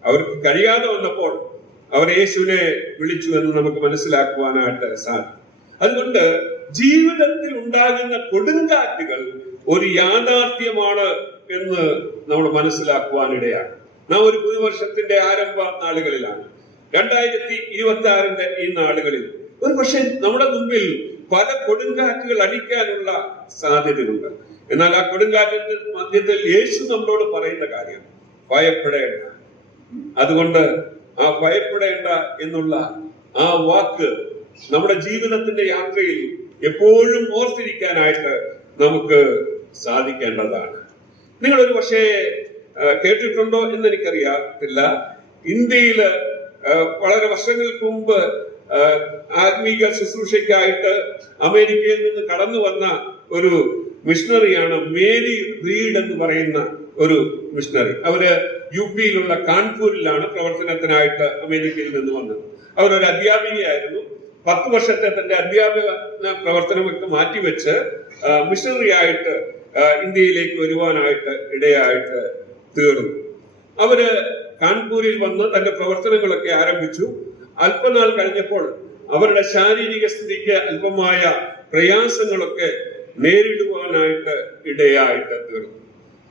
അവർക്ക് കഴിയാതെ വന്നപ്പോൾ അവർ യേശുവിനെ വിളിച്ചു എന്ന് നമുക്ക് മനസ്സിലാക്കുവാനായിട്ട് സാധിക്കും. അതുകൊണ്ട് ജീവിതത്തിൽ ഉണ്ടാകുന്ന കൊടുങ്കാറ്റുകൾ ഒരു യാഥാർത്ഥ്യമാണ് എന്ന് നമ്മൾ മനസ്സിലാക്കുവാനിടയാണ്. നാം ഒരു പുതുവർഷത്തിന്റെ ആരംഭ നാളുകളിലാണ്, 2026 ഈ നാളുകളിൽ. ഒരു പക്ഷേ നമ്മുടെ മുമ്പിൽ പല കൊടുങ്കാറ്റുകൾ അടിക്കാനുള്ള സാധ്യതയുണ്ട്. എന്നാൽ ആ കൊടുങ്കാറ്റിന്റെ മധ്യത്തിൽ യേശു നമ്മളോട് പറയുന്ന കാര്യം ഭയപ്പെടേണ്ട. അതുകൊണ്ട് ആ ഭയപ്പെടേണ്ട എന്നുള്ള ആ വാക്ക് നമ്മുടെ ജീവിതത്തിന്റെ യാത്രയിൽ എപ്പോഴും ഓർത്തിരിക്കാനായിട്ട് നമുക്ക് സാധിക്കേണ്ടതാണ്. നിങ്ങൾ ഒരു പക്ഷേ കേട്ടിട്ടുണ്ടോ എന്ന് എനിക്കറിയത്തില്ല, ഇന്ത്യയില് വളരെ വർഷങ്ങൾക്ക് മുമ്പ് ആത്മീക ശുശ്രൂഷയ്ക്കായിട്ട് അമേരിക്കയിൽ നിന്ന് കടന്നു വന്ന ഒരു മിഷണറിയാണ് മേരി റീഡ് എന്ന് പറയുന്ന ഒരു മിഷണറി. അവര് UP-യിലുള്ള കാൺപൂരിലാണ് പ്രവർത്തനത്തിനായിട്ട് അമേരിക്കയിൽ നിന്ന് വന്നത്. അവരൊരു അധ്യാപികയായിരുന്നു. 10 വർഷത്തെ തന്റെ അധ്യാപക പ്രവർത്തനമൊക്കെ മാറ്റിവെച്ച് മിഷണറി ആയിട്ട് ഇന്ത്യയിലേക്ക് വരുവാനായിട്ട് ഇടയായിട്ട് തീർന്നു. അവര് കാൺപൂരിൽ വന്ന് തന്റെ പ്രവർത്തനങ്ങളൊക്കെ ആരംഭിച്ചു. അല്പനാൾ കഴിഞ്ഞപ്പോൾ അവരുടെ ശാരീരിക സ്ഥിതിക്ക് അല്പമായ പ്രയാസങ്ങളൊക്കെ നേരിടുവാനായിട്ട് ഇടയായിട്ട് തീർന്നു.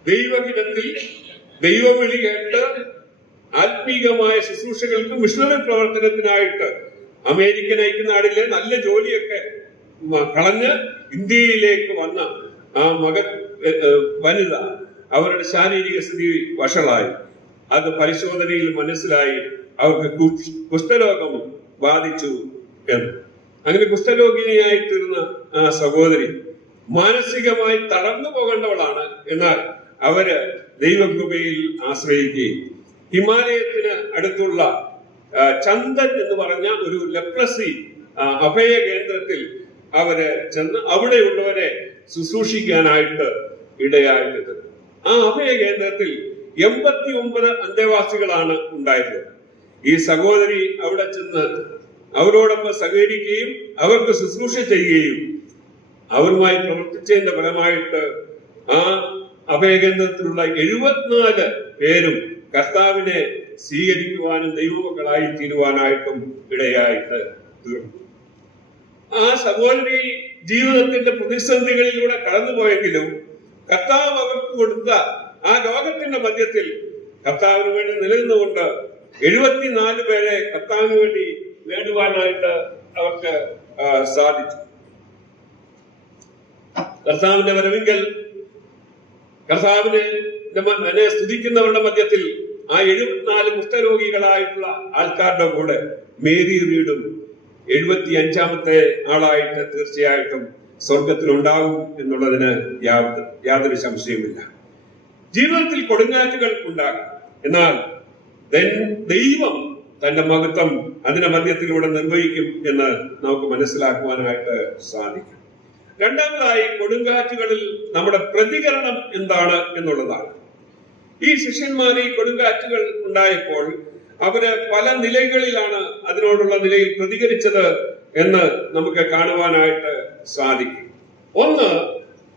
ദൈവഹിതത്തിൽ ദൈവവിളി കേട്ട് ആത്മീകമായ ശുശ്രൂഷകൾക്ക് മിഷണറി പ്രവർത്തനത്തിനായിട്ട് അമേരിക്കൻ ഐക്യനാടിലെ നല്ല ജോലിയൊക്കെ കളഞ്ഞ് ഇന്ത്യയിലേക്ക് വന്ന ആ വനിത അവരുടെ ശാരീരിക സ്ഥിതി വഷളായി. അത് പരിശോധനയിൽ മനസ്സിലായി അവർക്ക് കുഷ്ഠരോഗം ബാധിച്ചു എന്ന്. അങ്ങനെ കുഷ്ഠരോഗിനിയായി തീർന്ന ആ സഹോദരി മാനസികമായി തളർന്നു പോകേണ്ടവളാണ്. എന്നാൽ അവര് ദൈവകൃപയിൽ ആശ്രയിക്കുകയും ഹിമാലയത്തിന് അടുത്തുള്ള ചന്ദൻ എന്ന് പറഞ്ഞ ഒരു ലെപ്രസി അഭയ കേന്ദ്രത്തിൽ അവര് ചെന്ന് അവിടെയുള്ളവരെ ശുശ്രൂഷിക്കാനായിട്ട് ഇടയായിട്ട് ആ അഭയ കേന്ദ്രത്തിൽ 89 അന്തേവാസികളാണ് ഉണ്ടായിരുന്നത്. ഈ സഹോദരി അവിടെ ചെന്ന് അവരോടൊപ്പം സഹകരിക്കുകയും അവർക്ക് ശുശ്രൂഷ ചെയ്യുകയും അവരുമായി പ്രവർത്തിച്ചതിന്റെ ഫലമായിട്ട് ആ അഭയകേന്ദ്രത്തിലുള്ള 74 പേരും കർത്താവിനെ സ്വീകരിക്കുവാനും ദൈവമക്കളായി തീരുവാനായിട്ടും ഇടയായിട്ട് തീർന്നു. ആ സഹോദരി ജീവിതത്തിന്റെ പ്രതിസന്ധികളിലൂടെ കടന്നുപോയെങ്കിലും കർത്താവ് അവർക്ക് കൊടുത്ത ആ രോഗത്തിന്റെ മധ്യത്തിൽ കർത്താവിന് വേണ്ടി നിലനിന്നുകൊണ്ട് 74 പേരെ കർത്താവിന് വേണ്ടി നേടുവാനായിട്ട് അവർക്ക് സാധിച്ചു. കർത്താവിന്റെ വരവിങ്കൽ കർത്താവിനെ സ്തുതിക്കുന്നവരുടെ മധ്യത്തിൽ ആ 74 കുഷ്ഠരോഗികളായിട്ടുള്ള ആൾക്കാരുടെ കൂടെ മേരി റീഡും 75ാമത്തെ ആളായിട്ട് തീർച്ചയായിട്ടും സ്വർഗത്തിലുണ്ടാവും എന്നുള്ളതിന് യാതൊരു സംശയമില്ല. ജീവിതത്തിൽ കൊടുങ്കാറ്റുകൾ ഉണ്ടാകാം, എന്നാൽ ദൈവം തന്റെ മഹത്വം അതിന്റെ മധ്യത്തിലൂടെ നിർവഹിക്കും എന്ന് നമുക്ക് മനസ്സിലാക്കുവാനായിട്ട് സാധിക്കും. രണ്ടാമതായി, കൊടുങ്കാറ്റുകളിൽ നമ്മുടെ പ്രതികരണം എന്താണ് എന്നുള്ളതാണ്. ഈ ശിഷ്യന്മാർ ഈ കൊടുങ്കാറ്റുകൾ ഉണ്ടായപ്പോൾ അവര് പല നിലകളിലാണ് അതിനോടുള്ള നിലയിൽ പ്രതികരിച്ചത് എന്ന് നമുക്ക് കാണുവാനായിട്ട് സാധിക്കും. ഒന്ന്,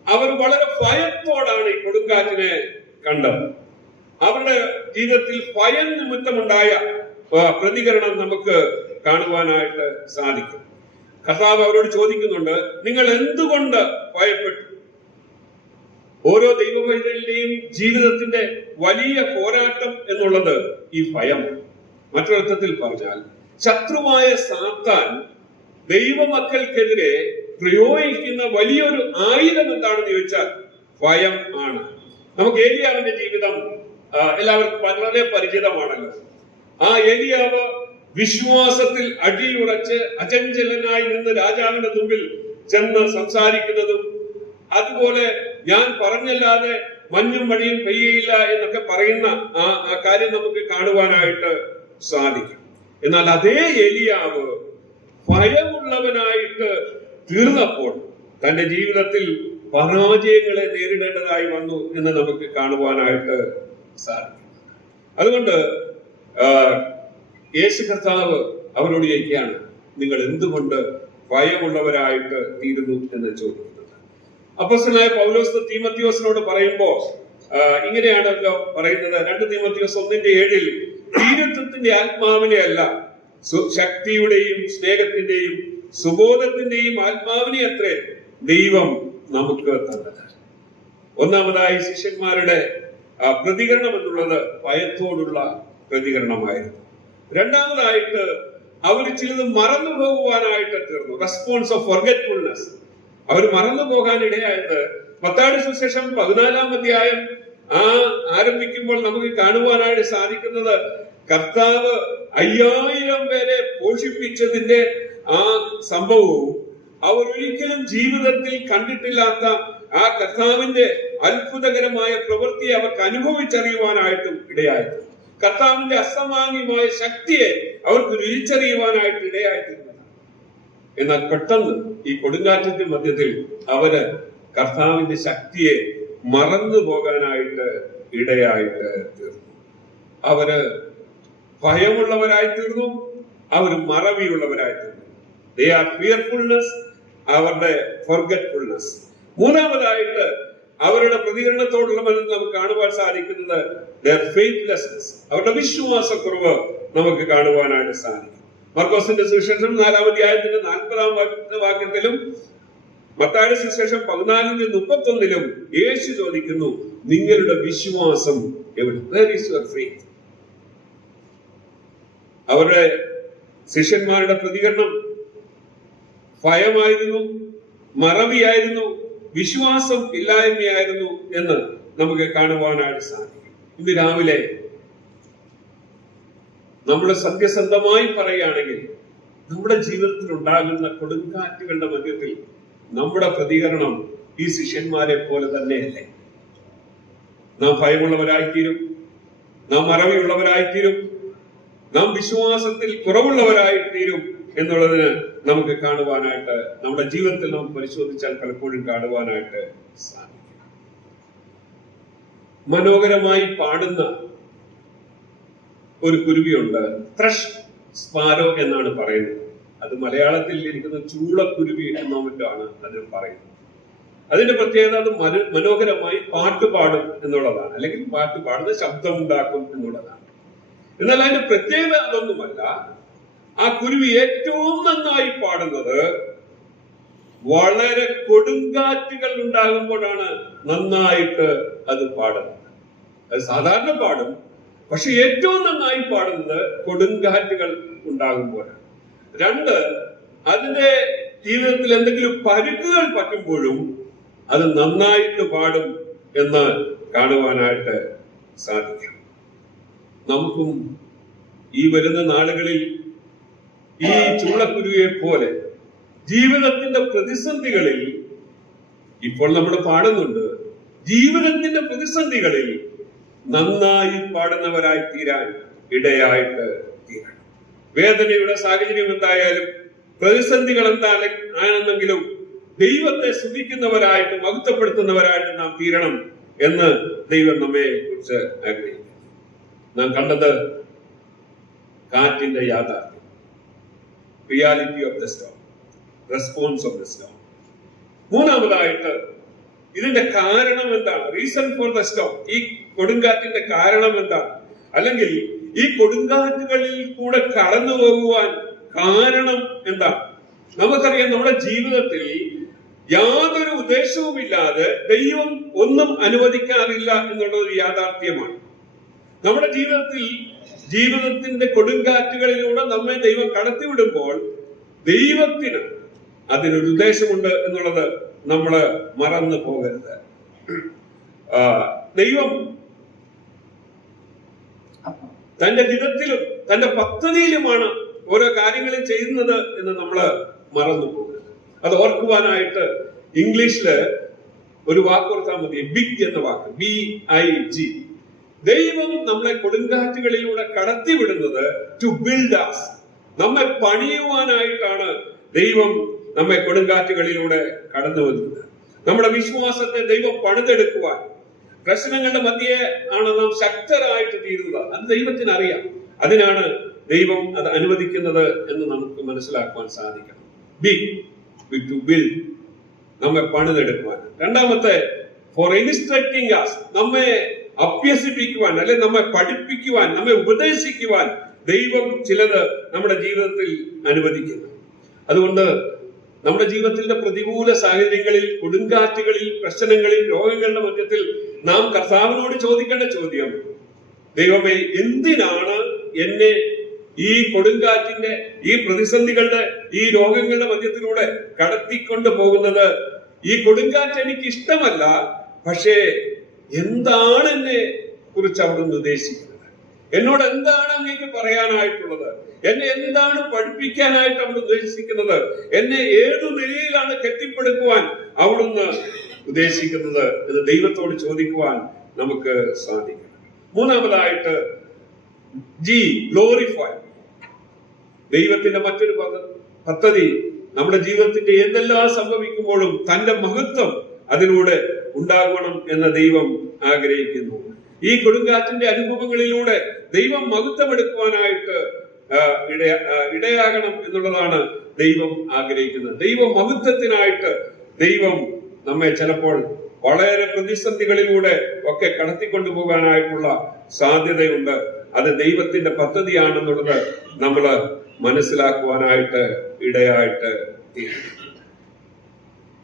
അവർ വളരെ ഭയത്തോടാണ് ഈ കൊടുങ്കാറ്റിനെ കണ്ടത്. അവരുടെ ജീവിതത്തിൽ ഭയം നിമിത്തമുണ്ടായ പ്രതികരണം നമുക്ക് കാണുവാനായിട്ട് സാധിക്കും. കർത്താവ് അവരോട് ചോദിക്കുന്നുണ്ട്, നിങ്ങൾ എന്തുകൊണ്ട് ഭയപ്പെട്ടു? ഓരോ ദൈവപൈതലിന്റെയും ജീവിതത്തിന്റെ വലിയ പോരാട്ടം എന്നുള്ളത് ഈ ഭയം. മറ്റൊരർത്ഥത്തിൽ പറഞ്ഞാൽ ശത്രുവായ സാത്താൻ ദൈവമക്കൾക്കെതിരെ പ്രയോഗിക്കുന്ന വലിയൊരു ആയുധം എന്താണെന്ന് ചോദിച്ചാൽ ഭയം ആണ്. നമുക്ക് ഏലിയാവിന്റെ ജീവിതം എല്ലാവർക്കും വളരെ പരിചിതമാണല്ലോ. ആ ഏലിയാവ് വിശ്വാസത്തിൽ അടിയുറച്ച് അചഞ്ചലനായി നിന്ന് രാജാവിന്റെ മുമ്പിൽ ചെന്ന് സംസാരിക്കുന്നതും, അതുപോലെ ഞാൻ പറഞ്ഞല്ലാതെ മഞ്ഞും മഴയും പെയ്യയില്ല എന്നൊക്കെ പറയുന്ന ആ കാര്യം നമുക്ക് കാണുവാനായിട്ട് സാധിക്കും. എന്നാൽ അതേ ഏലിയാവ് ഭയമുള്ളവനായിട്ട് തീർന്നപ്പോൾ തന്റെ ജീവിതത്തിൽ പരാജയങ്ങളെ നേരിടേണ്ടതായി വന്നു എന്ന് നമുക്ക് കാണുവാനായിട്ട് സാധിക്കും. അതുകൊണ്ട് യേശു കർത്താവ് അവരോട് ചോദിക്കുകയാണ്, നിങ്ങൾ എന്തുകൊണ്ട് ഭയമുള്ളവരായിട്ട് തീരുന്നു എന്ന് ചോദിക്കുന്നത്. അപ്പോസ്തലനായ പൗലോസ് തീമോഥെയോസിനോട് പറയുമ്പോൾ ഇങ്ങനെയാണല്ലോ പറയുന്നത്. 2 തീമോഥെയോസ് 1:7 ധീരത്വത്തിന്റെ ആത്മാവിനെ അല്ല, ശക്തിയുടെയും സ്നേഹത്തിന്റെയും സുബോധത്തിന്റെയും ആത്മാവിനെ അത്രേ ദൈവം നമുക്ക് തന്നത്. ഒന്നാമതായി ശിഷ്യന്മാരുടെ പ്രതികരണം എന്നുള്ളത് ഭയത്തോടുള്ള പ്രതികരണമായിരുന്നു. രണ്ടാമതായിട്ട് അവർ ചിലത് മറന്നു പോകുവാനായിട്ട് തീർന്നു. Response of ഫോർഗെറ്റ്ഫുൾനെസ്. അവർ മറന്നു പോകാൻ ഇടയായത് മത്തായിയുടെ സുവിശേഷം 14-ാം അധ്യായം ആരംഭിക്കുമ്പോൾ നമുക്ക് കാണുവാനായിട്ട് സാധിക്കുന്നത് കർത്താവ് 5000 പേരെ പോഷിപ്പിച്ചതിന്റെ ആ സംഭവവും അവർ ഒരിക്കലും ജീവിതത്തിൽ കണ്ടിട്ടില്ലാത്ത ആ കർത്താവിന്റെ അത്ഭുതകരമായ പ്രവൃത്തിയെ അവർക്ക് അനുഭവിച്ചറിയുവാനായിട്ടും ഇടയായിരുന്നു. കർത്താവിന്റെ അസാമാന്യമായ ശക്തിയെ അവർക്ക് രുചിച്ചറിയുവാനായിട്ട് ഇടയായിത്തീരുന്നതാണ്. എന്നാൽ പെട്ടെന്ന് ഈ കൊടുങ്കാറ്റിന്റെ മധ്യത്തിൽ അവര് കർത്താവിന്റെ ശക്തിയെ മറന്നു പോകാനായിട്ട് ഇടയായിട്ട് തീർന്നു. അവര് ഭയമുള്ളവരായി തീർന്നു, അവർ മറവിയുള്ളവരായി തീർന്നു. They are fearfulness, അവരുടെ forgetfulness. മൂന്നാമതായിട്ട് അവരുടെ പ്രതികരണത്തോടുള്ള ബന്ധം നമുക്ക് കാണുവാൻ സാധിക്കുന്നത് their faithlessness, അവരുടെ വിശ്വാസക്കുറവ് നമുക്ക് കാണുവാനായിട്ട് സാധിക്കും. മർക്കോസിന്റെ സുവിശേഷം 4-ാം അധ്യായത്തിന്റെ 40-ാം വാക്യത്തിലും മത്തായിയുടെ സുവിശേഷം 14:31 യേശു ചോദിക്കുന്നു, നിങ്ങളുടെ വിശ്വാസം എവിടെ? Where is your faith? അവരുടെ ശിഷ്യന്മാരുടെ പ്രതികരണം ഭയമായിരുന്നു, മറവിയായിരുന്നു, വിശ്വാസം ഇല്ലായ്മയായിരുന്നു എന്ന് നമുക്ക് കാണുവാനായിട്ട് സാധിക്കും. ഇന്ന് രാവിലെ നമ്മൾ സത്യസന്ധമായി പറയുകയാണെങ്കിൽ നമ്മുടെ ജീവിതത്തിൽ ഉണ്ടാകുന്ന കൊടുങ്കാറ്റുകളുടെ മധ്യത്തിൽ നമ്മുടെ പ്രതികരണം ഈ ശിഷ്യന്മാരെ പോലെ തന്നെയല്ലേ? നാം ഭയമുള്ളവരായിത്തീരും, നാം മറവിയുള്ളവരായിത്തീരും, നാം വിശ്വാസത്തിൽ കുറവുള്ളവരായിത്തീരും എന്നുള്ളതിന് നമുക്ക് കാണുവാനായിട്ട് നമ്മുടെ ജീവിതത്തിൽ നാം പരിശോധിച്ചാൽ പലപ്പോഴും കാണുവാനായിട്ട് സാധിക്കും. മനോഹരമായി പാടുന്ന ഒരു കുരുവിയുണ്ട്, ത്രഷ് സ്പാരോ എന്നാണ് പറയുന്നത്. അത് മലയാളത്തിൽ ഇരിക്കുന്ന ചൂളക്കുരുവി എന്നൊക്കെയാണ് അതിന് പറയുന്നത്. അതിന്റെ പ്രത്യേകത അത് മനോഹരമായി പാട്ട് പാടും എന്നുള്ളതാണ്, അല്ലെങ്കിൽ പാട്ട് പാടുന്ന ശബ്ദം ഉണ്ടാക്കും എന്നുള്ളതാണ്. എന്നാൽ അതിന്റെ പ്രത്യേകത അതൊന്നുമല്ല. ആ കുരുവി ഏറ്റവും നന്നായി പാടുന്നത് വളരെ കൊടുങ്കാറ്റുകൾ ഉണ്ടാകുമ്പോഴാണ് നന്നായിട്ട് അത് പാടുന്നത്. അത് സാധാരണ പാടും, പക്ഷെ ഏറ്റവും നന്നായി പാടുന്നത് കൊടുങ്കാറ്റുകൾ ഉണ്ടാകുമ്പോഴാണ്. 2, അതിന്റെ ജീവിതത്തിൽ എന്തെങ്കിലും പരുക്കുകൾ പറ്റുമ്പോഴും അത് നന്നായിട്ട് പാടും എന്ന് കാണുവാനായിട്ട് സാധിക്കും. നമുക്കും ഈ വരുന്ന നാളുകളിൽ ഈ ചൂളക്കുരുവിയെ പോലെ ജീവിതത്തിന്റെ പ്രതിസന്ധികളിൽ, ഇപ്പോൾ നമ്മൾ പാടുന്നുണ്ട്, ജീവിതത്തിന്റെ പ്രതിസന്ധികളിൽ നന്നായി പാടുന്നവരായി തീരാൻ ഇടയായിട്ട് തീരണം. വേദനയുടെ സാഹചര്യം എന്തായാലും, പ്രതിസന്ധികൾ എന്താണെന്നെങ്കിലും ദൈവത്തെ സ്തുതിക്കുന്നവരായിട്ട്, മഹത്വപ്പെടുത്തുന്നവരായിട്ട് നാം തീരണം എന്ന് ദൈവം നമ്മെ കുറിച്ച് ആഗ്രഹിക്കുന്നു. നാം കണ്ടത് കാറ്റിന്റെ യാഥാർത്ഥ്യം, reality of the Storm, response of the Storm. മൂന്നാമതായിട്ട് ഇതിന്റെ കാരണം എന്താണ്? Reason for the Storm. ഈ കൊടുങ്കാറ്റിന്റെ കാരണം എന്താണ്? അല്ലെങ്കിൽ ഈ കൊടുങ്കാറ്റുകളിൽ കൂടെ കടന്നു പോകുവാൻ കാരണം എന്താണ്? നമുക്കറിയാം, നമ്മുടെ ജീവിതത്തിൽ യാതൊരു ഉദ്ദേശവുമില്ലാതെ ദൈവം ഒന്നും അനുവദിക്കാറില്ല എന്നുള്ളത് യാഥാർത്ഥ്യമാണ്. നമ്മുടെ ജീവിതത്തിന്റെ കൊടുങ്കാറ്റുകളിലൂടെ നമ്മെ ദൈവം കടത്തിവിടുമ്പോൾ ദൈവത്തിന് അതിനൊരു ഉദ്ദേശമുണ്ട് എന്നുള്ളത് നമ്മൾ മറന്നു പോകരുത്. ദൈവം തന്റെ ഹിതത്തിലും തന്റെ പദ്ധതിയിലുമാണ് ഓരോ കാര്യങ്ങളും ചെയ്യുന്നത് എന്ന് നമ്മൾ മറന്നു പോകരുത്. അത് ഓർക്കുവാനായിട്ട് ഇംഗ്ലീഷില് ഒരു വാക്ക് ഓർത്താൽ മതി, ബിഗ് എന്ന വാക്ക്, BIG. ദൈവം നമ്മളെ കൊടുങ്കാറ്റുകളിലൂടെ കടത്തിവിടുന്നത് ടു ബിൽഡ് us, നമ്മെ പണിയുവാനായിട്ടാണ് ദൈവം നമ്മെ കൊടുങ്കാറ്റുകളിലൂടെ കടന്നു വരുന്നത്. നമ്മുടെ വിശ്വാസത്തെ ദൈവം പണിതെടുക്കുവാൻ, പ്രശ്നങ്ങളുടെ മധ്യേ ആണ് നാം ശക്തരായിട്ട് തീരുന്നത്. അത് ദൈവത്തിന് അറിയാം. അതിനാണ് ദൈവം അത് അനുവദിക്കുന്നത് എന്ന് നമുക്ക് മനസ്സിലാക്കുവാൻ സാധിക്കണം. ടു ബിൽഡ്, നമ്മെ പണിതെടുക്കുവാൻ. രണ്ടാമത്തെ ഫോർ ഇൻസ്ട്രക്ടിങ് us, നമ്മെ അഭ്യസിപ്പിക്കുവാൻ, അല്ലെ നമ്മെ പഠിപ്പിക്കുവാൻ, നമ്മെ ഉപദേശിക്കുവാൻ ദൈവം ചിലത് നമ്മുടെ ജീവിതത്തിൽ അനുവദിക്കുന്നു. അതുകൊണ്ട് നമ്മുടെ ജീവിതത്തിന്റെ പ്രതികൂല സാഹചര്യങ്ങളിൽ, കൊടുങ്കാറ്റുകളിൽ, പ്രശ്നങ്ങളിൽ, രോഗങ്ങളുടെ മധ്യത്തിൽ നാം കർത്താവിനോട് ചോദിക്കേണ്ട ചോദ്യം, ദൈവമേ, എന്തിനാണ് എന്നെ ഈ കൊടുങ്കാറ്റിന്റെ, ഈ പ്രതിസന്ധികളുടെ, ഈ രോഗങ്ങളുടെ മധ്യത്തിലൂടെ കടത്തിക്കൊണ്ട് പോകുന്നത്? ഈ കൊടുങ്കാറ്റ് എനിക്ക് ഇഷ്ടമല്ല, പക്ഷേ എന്താണ് എന്നെ കുറിച്ച് അവിടുന്ന് ഉദ്ദേശിക്കുന്നത്? എന്നോട് എന്താണ് അങ്ങേക്ക് പറയാനായിട്ടുള്ളത്? എന്നെ എന്താണ് പഠിപ്പിക്കാനായിട്ട് അവിടുന്ന് ഉദ്ദേശിക്കുന്നത്? എന്നെ ഏതു നിലയിലാണ് കെട്ടിപ്പടുക്കുവാൻ അവിടുന്ന് ഉദ്ദേശിക്കുന്നത് എന്ന് ദൈവത്തോട് ചോദിക്കുവാൻ നമുക്ക് സാധിക്കും. മൂന്നാമതായിട്ട് ഗ്ലോറിഫൈ. ദൈവത്തിന്റെ മറ്റൊരു പദ്ധതി നമ്മുടെ ജീവിതത്തിന്റെ എന്തെല്ലാം സംഭവിക്കുമ്പോഴും തന്റെ മഹത്വം അതിലൂടെ ഉണ്ടാകണം എന്ന് ദൈവം ആഗ്രഹിക്കുന്നു. ഈ കൊടുങ്കാറ്റിന്റെ അനുഭവങ്ങളിലൂടെ ദൈവം മഹത്വമെടുക്കുവാനായിട്ട് ഇടയാകണം എന്നുള്ളതാണ് ദൈവം ആഗ്രഹിക്കുന്നത്. ദൈവ മഹത്വത്തിനായിട്ട് ദൈവം നമ്മെ ചിലപ്പോൾ വളരെ പ്രതിസന്ധികളിലൂടെ ഒക്കെ കടത്തിക്കൊണ്ടു പോകാനായിട്ടുള്ള സാധ്യതയുണ്ട്. അത് ദൈവത്തിന്റെ പദ്ധതിയാണെന്നുള്ളത് നമ്മൾ മനസ്സിലാക്കുവാനായിട്ട് ഇടയായിട്ട് തീരും.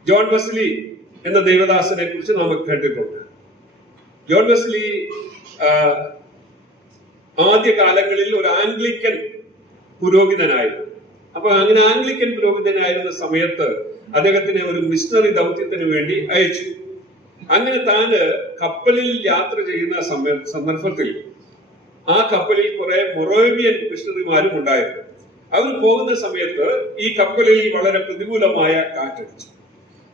ജോൺ വെസ്ലി എന്ന ദൈവദാസനെ കുറിച്ച് നമുക്ക് കേട്ടിട്ടുണ്ട്. ജോൺ വെസ്ലി ആദ്യ കാലങ്ങളിൽ ഒരു ആംഗ്ലിക്കൻ പുരോഹിതനായിരുന്നു. അപ്പൊ അങ്ങനെ ആംഗ്ലിക്കൻ പുരോഹിതനായിരുന്ന സമയത്ത് അദ്ദേഹത്തിനെ ഒരു മിഷണറി ദൗത്യത്തിന് വേണ്ടി അയച്ചു. അങ്ങനെ താന് കപ്പലിൽ യാത്ര ചെയ്യുന്ന സന്ദർഭത്തിൽ ആ കപ്പലിൽ കുറെ മൊറോവിയൻ മിഷണറിമാരും ഉണ്ടായിരുന്നു. അവർ പോകുന്ന സമയത്ത് ഈ കപ്പലിൽ വളരെ പ്രതികൂലമായ കാറ്റടിച്ചു.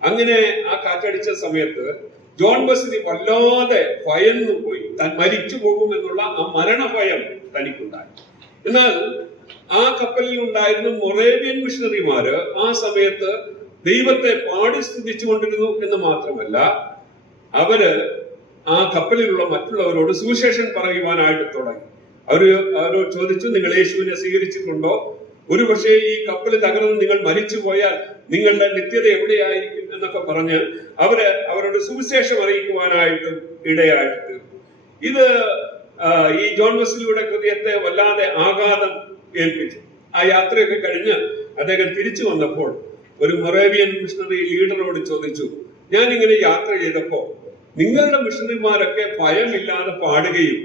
അങ്ങനെ ആ കാറ്റടിച്ച സമയത്ത് ജോൺ വെസ്ലി വല്ലാതെ ഭയന്നു പോയി. താൻ മരിച്ചു പോകുമെന്നുള്ള ആ മരണഭയം തനിക്കുണ്ടായി. എന്നാൽ ആ കപ്പലിൽ ഉണ്ടായിരുന്ന മൊറേവിയൻ മിഷണറിമാര് ആ സമയത്ത് ദൈവത്തെ പാടി സ്തുതിച്ചു കൊണ്ടിരുന്നു എന്ന് മാത്രമല്ല, അവര് ആ കപ്പലിലുള്ള മറ്റുള്ളവരോട് സുവിശേഷം പറയുവാനായിട്ട് തുടങ്ങി. അവരോട് ചോദിച്ചു, നിങ്ങൾ യേശുവിനെ സ്വീകരിച്ചിട്ടുണ്ടോ? ഒരു പക്ഷേ ഈ കപ്പൽ തകർന്ന് നിങ്ങൾ മരിച്ചു പോയാൽ നിങ്ങളുടെ നിത്യത എവിടെയായിരിക്കും എന്നൊക്കെ പറഞ്ഞ് അവരോട് സുവിശേഷം അറിയിക്കുവാനായിട്ടും ഇടയായിട്ട് തീർന്നു. ഇത് ഈ ജോൺ വെസ്ലിയുടെ ഹൃദയത്തെ വല്ലാതെ ആഘാതം ഏൽപ്പിച്ചു. ആ യാത്രയൊക്കെ കഴിഞ്ഞ് അദ്ദേഹം തിരിച്ചു വന്നപ്പോൾ ഒരു മൊറേവിയൻ മിഷണറി ലീഡറോട് ചോദിച്ചു, ഞാൻ ഇങ്ങനെ യാത്ര ചെയ്തപ്പോ നിങ്ങളുടെ മിഷണറിമാരൊക്കെ ഭയമില്ലാതെ പാടുകയും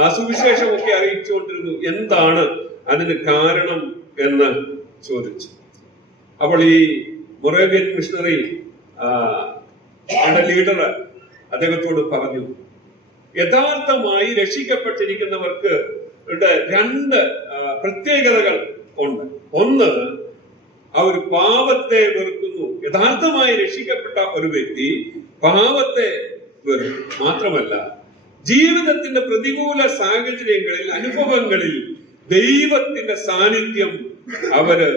ആ സുവിശേഷമൊക്കെ അറിയിച്ചുകൊണ്ടിരുന്നു, എന്താണ് അതിന് കാരണം എന്ന് ചോദിച്ചു. അപ്പോൾ ഈ മൊറേവിയൻ മിഷണറി ലീഡർ അദ്ദേഹത്തോട് പറഞ്ഞു, യഥാർത്ഥമായി രക്ഷിക്കപ്പെട്ടിരിക്കുന്നവർക്ക് രണ്ട് പ്രത്യേകതകൾ ഉണ്ട്. ഒന്ന്, അവർ പാപത്തെ വെറുക്കുന്നു. യഥാർത്ഥമായി രക്ഷിക്കപ്പെട്ട ഒരു വ്യക്തി പാപത്തെ വെറുക്കും. മാത്രമല്ല, ജീവിതത്തിന്റെ പ്രതികൂല സാഹചര്യങ്ങളിൽ, അനുഭവങ്ങളിൽ ദൈവത്തിന്റെ സാന്നിധ്യം അവര്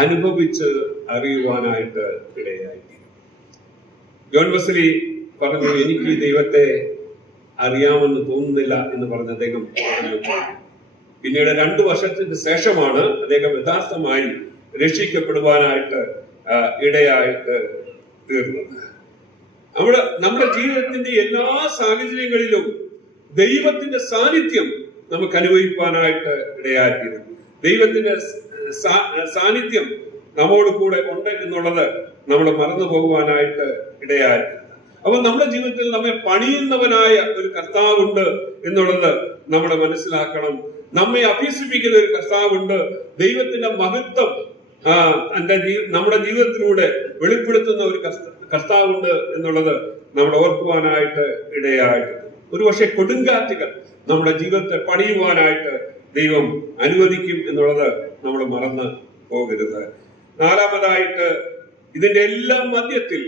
അനുഭവിച്ച് അറിയുവാനായിട്ട് ഇടയായി. ജോൺ വെസ്ലി പറഞ്ഞു, എനിക്ക് ഈ ദൈവത്തെ അറിയാമെന്ന് തോന്നുന്നില്ല എന്ന് പറഞ്ഞ് അദ്ദേഹം പറഞ്ഞു. പിന്നീട് 2 വർഷത്തിന് ശേഷമാണ് അദ്ദേഹം യഥാർത്ഥമായി രക്ഷിക്കപ്പെടുവാനായിട്ട് ഇടയായിട്ട് തീർന്നത്. നമ്മുടെ ജീവിതത്തിന്റെ എല്ലാ സാഹചര്യങ്ങളിലും ദൈവത്തിന്റെ സാന്നിധ്യം നമുക്ക് അനുഭവിക്കാനായിട്ട് ഇടയായിത്തീരുന്നു. ദൈവത്തിന്റെ സാന്നിധ്യം നമ്മോട് കൂടെ ഉണ്ട് എന്നുള്ളത് നമ്മൾ മറന്നു പോകുവാനായിട്ട് ഇടയായിത്തീരുന്നു. അപ്പൊ നമ്മുടെ ജീവിതത്തിൽ നമ്മെ പണിയുന്നവനായ ഒരു കർത്താവുണ്ട് എന്നുള്ളത് നമ്മൾ മനസ്സിലാക്കണം. നമ്മെ അഭ്യസിപ്പിക്കുന്ന ഒരു കർത്താവുണ്ട്. ദൈവത്തിന്റെ മഹത്വം നമ്മുടെ ജീവിതത്തിലൂടെ വെളിപ്പെടുത്തുന്ന ഒരു കർത്താവുണ്ട് എന്നുള്ളത് നമ്മൾ ഓർക്കുവാനായിട്ട് ഇടയായിട്ട്. ഒരുപക്ഷെ കൊടുങ്കാറ്റുകൾ നമ്മുടെ ജീവിതത്തെ പണിയുവാനായിട്ട് ദൈവം അനുവദിക്കും എന്നുള്ളത് നമ്മൾ മറന്ന് പോകരുത്. നാലാമതായിട്ട്, ഇതിന്റെ എല്ലാം മധ്യത്തിൽ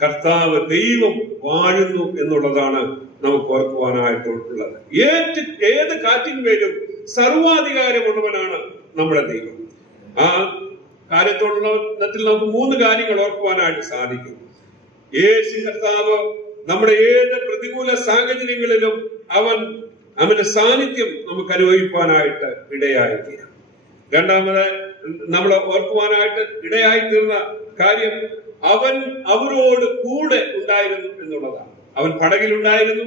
കർത്താവ് ദൈവം വാഴുന്നു എന്നുള്ളതാണ് നമുക്ക് ഓർക്കുവാനായിട്ടുള്ളത്. ഏത് കാറ്റിന്മേലും സർവാധികാരമുള്ളവനാണ് നമ്മുടെ ദൈവം. ആ കാര്യത്തോടുള്ള നമുക്ക് 3 കാര്യങ്ങൾ ഓർക്കുവാനായിട്ട് സാധിക്കും. യേശു കർത്താവ് നമ്മുടെ ഏത് പ്രതികൂല സാഹചര്യങ്ങളിലും അവന്റെ സാന്നിധ്യം നമുക്ക് അനുഭവിക്കാനായിട്ട് ഇടയായിത്തീരും. രണ്ടാമത് നമ്മൾ ഓർക്കുവാനായിട്ട് ഇടയായി തീർന്ന കാര്യം, അവൻ അവരോട് കൂടെ ഉണ്ടായിരുന്നു എന്നുള്ളതാണ്. അവൻ പടകിലുണ്ടായിരുന്നു.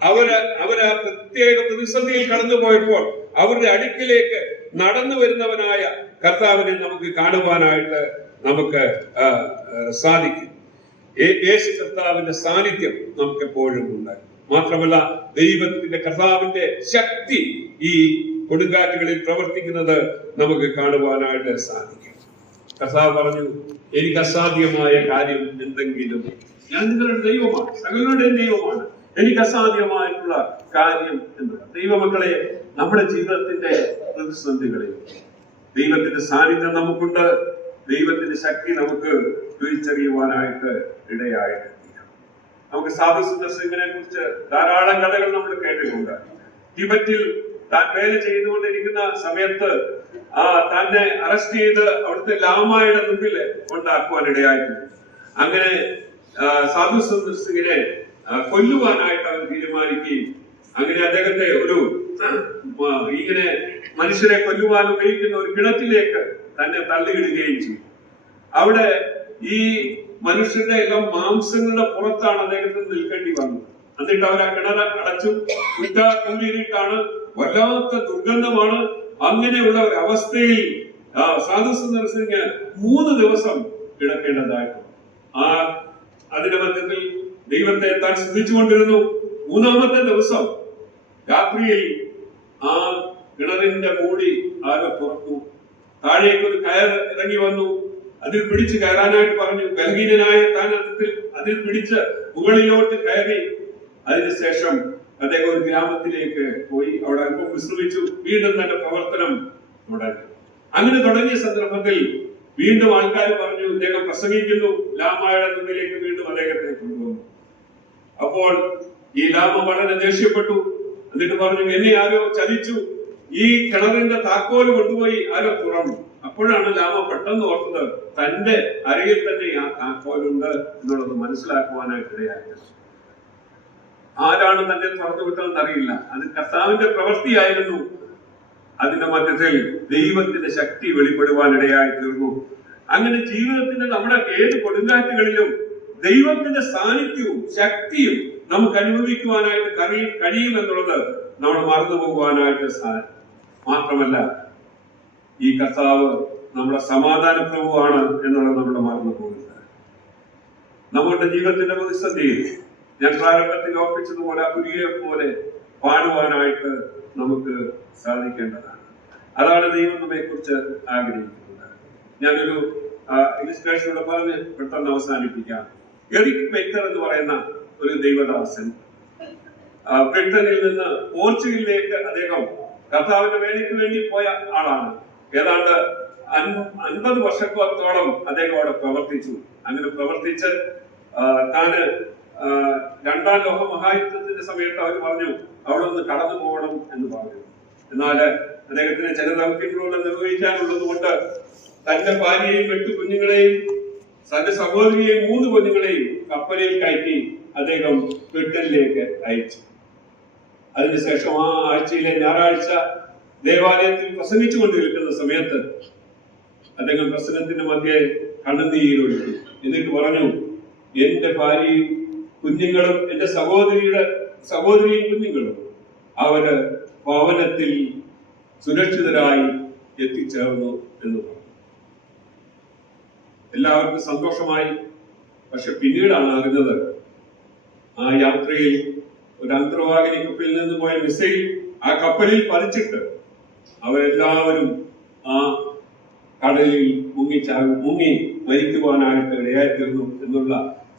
അവര് പ്രത്യേക പ്രതിസന്ധിയിൽ കടന്നു പോയപ്പോൾ അവരുടെ അടുക്കിലേക്ക് നടന്നു വരുന്നവനായ കർത്താവിനെ നമുക്ക് കാണുവാനായിട്ട് നമുക്ക് സാധിക്കും. യേശു കർത്താവിന്റെ സാന്നിധ്യം നമുക്ക് എപ്പോഴും ഉണ്ട്. മാത്രമല്ല, ദൈവത്തിന്റെ കർത്താവിന്റെ ശക്തി ഈ കൊടുങ്കാറ്റുകളിൽ പ്രവർത്തിക്കുന്നത് നമുക്ക് കാണുവാനായിട്ട് സാധിക്കും. കർത്താവ് പറഞ്ഞു, എനിക്ക് അസാധ്യമായ കാര്യം എന്തെങ്കിലും, ഞാൻ നിങ്ങളുടെ ദൈവമാണ്, സകലരുടെയും ദൈവമാണ്, എനിക്ക് അസാധ്യമായിട്ടുള്ള കാര്യം എന്ന്. ദൈവമക്കളെ, നമ്മുടെ ജീവിതത്തിന്റെ പ്രതിസന്ധികളിൽ ദൈവത്തിന്റെ സാന്നിധ്യം നമുക്കുണ്ട്. ദൈവത്തിന്റെ ശക്തി നമുക്ക് തിരിച്ചറിയുവാനായിട്ട് ഇടയായിട്ട് നമുക്ക് സാധു സുന്ദർസിംഗിനെ കുറിച്ച് ധാരാളം കഥകൾ നമ്മൾ കേട്ടിട്ടുണ്ട്. ടിബറ്റിൽ താൻ വേല ചെയ്തുകൊണ്ടിരിക്കുന്ന സമയത്ത് തന്നെ അറസ്റ്റ് ചെയ്ത് അവിടുത്തെ ലാമയുടെ മുമ്പിൽ കൊണ്ടാക്കുവാൻ ഇടയായിട്ടുണ്ട്. അങ്ങനെ സാധു സുന്ദർസിംഗിനെ കൊല്ലുവാനായിട്ട് അവർ തീരുമാനിക്കുകയും അങ്ങനെ അദ്ദേഹത്തെ ഒരു ഇങ്ങനെ മനുഷ്യരെ കൊല്ലുവാൻ ഉപയോഗിക്കുന്ന ഒരു കിണറ്റിലേക്ക് തന്നെ തള്ളിയിടുകയും ചെയ്തു. അവിടെ ഈ മനുഷ്യരുടെ എല്ലാം മാംസങ്ങളുടെ പുറത്താണ് അദ്ദേഹത്തിന് നിൽക്കേണ്ടി വന്നത്. എന്നിട്ട് അവർ ആ കിണർ അടച്ചു, കൂരിയിട്ടാണ്, വല്ലാത്ത ദുർഗന്ധമാണ്. അങ്ങനെയുള്ള ഒരു അവസ്ഥയിൽ സാധു സുന്ദർ സിംഗ് 3 ദിവസം കിടക്കേണ്ടതായിരുന്നു. അതിന്റെ മധ്യത്തിൽ ദൈവത്തെ താൻ സ്തുതിച്ചുകൊണ്ടിരുന്നു. 3-ാമത്തെ ദിവസം രാത്രിയിൽ ആ കിണറിന്റെ മൂടി ആകെ തുറന്നു. താഴേക്ക് ഒരു കയർ ഇറങ്ങി വന്നു. അതിൽ പിടിച്ച് കയറാനായിട്ട് പറഞ്ഞു. ബലഹീനനായ താൻ അതിൽ പിടിച്ച് മുകളിലോട്ട് കയറി. അതിനുശേഷം അദ്ദേഹം ഒരു ഗ്രാമത്തിലേക്ക് പോയി അവിടെ അല്പം വിശ്രമിച്ചു. വീണ്ടും തന്റെ പ്രവർത്തനം തുടങ്ങി. അങ്ങനെ തുടങ്ങിയ സന്ദർഭത്തിൽ വീണ്ടും ആൾക്കാർ പറഞ്ഞു, ഇദ്ദേഹം പ്രസംഗിക്കുന്നു. ലാമയുടെ മുന്നിലേക്ക് വീണ്ടും അദ്ദേഹത്തെ കൊണ്ടുവന്നു. അപ്പോൾ ഈ ലാമ വളരെ ദേഷ്യപ്പെട്ടു. എന്നിട്ട് പറഞ്ഞു, എന്നെ ആരോ ചതിച്ചു, ഈ കിണറിന്റെ താക്കോല് കൊണ്ടുപോയി ആരോ തുറന്നു. അപ്പോഴാണ് ലാമ പെട്ടെന്ന് ഓർത്തത്, തന്റെ അരയിൽ തന്നെ ആ താക്കോലുണ്ട് എന്നുള്ളത് മനസ്സിലാക്കുവാനായിട്ട് ഇടയായത്. ആരാണ് തന്നെ തുറന്നു വിട്ടതെന്ന് അറിയില്ല. അത് കർത്താവിന്റെ പ്രവൃത്തിയായിരുന്നു. അതിന്റെ മധ്യത്തിൽ ദൈവത്തിന്റെ ശക്തി വെളിപ്പെടുവാൻ ഇടയായി തീർന്നു. അങ്ങനെ ജീവിതത്തിന്റെ നമ്മുടെ ഏത് കൊടുങ്കാറ്റുകളിലും ദൈവത്തിന്റെ സാന്നിധ്യവും ശക്തിയും നമുക്ക് അനുഭവിക്കുവാനായിട്ട് കഴിയുമെന്നുള്ളത് നമ്മൾ മറന്നു പോകുവാനായിട്ട് സാധിക്കും. മാത്രമല്ല, ഈ കർത്താവ് നമ്മുടെ സമാധാന പ്രഭുവാണ് എന്നുള്ളത് നമ്മൾ മറന്നു പോകുന്നത്. നമ്മുടെ ജീവിതത്തിന്റെ പ്രതിസന്ധിയിൽ ഞാൻ പ്രാരംഭത്തിൽ ഓർപ്പിച്ചതുപോലെ ആ കുരിയെ പോലെ പാടുവാനായിട്ട് നമുക്ക് സാധിക്കേണ്ടതാണ്. അതാണ് ദൈവം നമ്മെ കുറിച്ച് ആഗ്രഹിക്കുന്നത്. ഞാനൊരു ഇലിസ്ട്രേഷനോട് പറഞ്ഞ് പെട്ടെന്ന് അവസാനിപ്പിക്കാം. എറിക് ബേക്കർ എന്ന് പറയുന്ന ഒരു ദൈവദാസൻ ബ്രിട്ടനിൽ നിന്ന് പോർച്ചുഗലിലേക്ക് അദ്ദേഹം കർത്താവിന്റെ വേലയ്ക്ക് വേണ്ടി പോയ ആളാണ്. ഏതാണ്ട് 50 വർഷത്തോളം അദ്ദേഹം അവിടെ പ്രവർത്തിച്ചു. അങ്ങനെ പ്രവർത്തിച്ച് താന് 2ാം ലോക മഹായുദ്ധത്തിന്റെ സമയത്ത് അവർ പറഞ്ഞു അവിടെ നിന്ന് കടന്നു പോകണം എന്ന് പറഞ്ഞു. എന്നാൽ അദ്ദേഹത്തിന് ചില ദൗത്യങ്ങളോട് നിർവഹിക്കാനുള്ളത് കൊണ്ട് തന്റെ ഭാര്യയെയും 8 കുഞ്ഞുങ്ങളെയും തന്റെ സഹോദരിയെയും 3 കുഞ്ഞുങ്ങളെയും കപ്പലിൽ കയറ്റി അദ്ദേഹം ബ്രിട്ടനിലേക്ക് അയച്ചു. അതിനുശേഷം ആ ആഴ്ചയിലെ ഞായറാഴ്ച ദേവാലയത്തിൽ പ്രസംഗിച്ചു കൊണ്ടിരിക്കുന്ന സമയത്ത് അദ്ദേഹം പ്രസംഗത്തിന്റെ മധ്യേ കണ്ണുനീരൊഴുക്കി. എന്നിട്ട് പറഞ്ഞു, എന്റെ ഭാര്യയും കുഞ്ഞുങ്ങളും എന്റെ സഹോദരിയും കുഞ്ഞുങ്ങളും അവര് ഭവനത്തിൽ സുരക്ഷിതരായി എത്തിച്ചേർന്നു എന്ന് പറഞ്ഞു. എല്ലാവർക്കും സന്തോഷമായി. പക്ഷെ പിന്നീടാണ് അറിഞ്ഞത്, ആ യാത്രയിൽ ഒരു അന്തർവാഹിനി കപ്പലിൽ നിന്ന് പോയ മിസൈൽ ആ കപ്പലിൽ പതിച്ചിട്ട് അവരെല്ലാവരും ആ കടലിൽ മുങ്ങി മരിക്കുവാനായിട്ട് ഇടയായിത്തീർന്നു എന്നുള്ള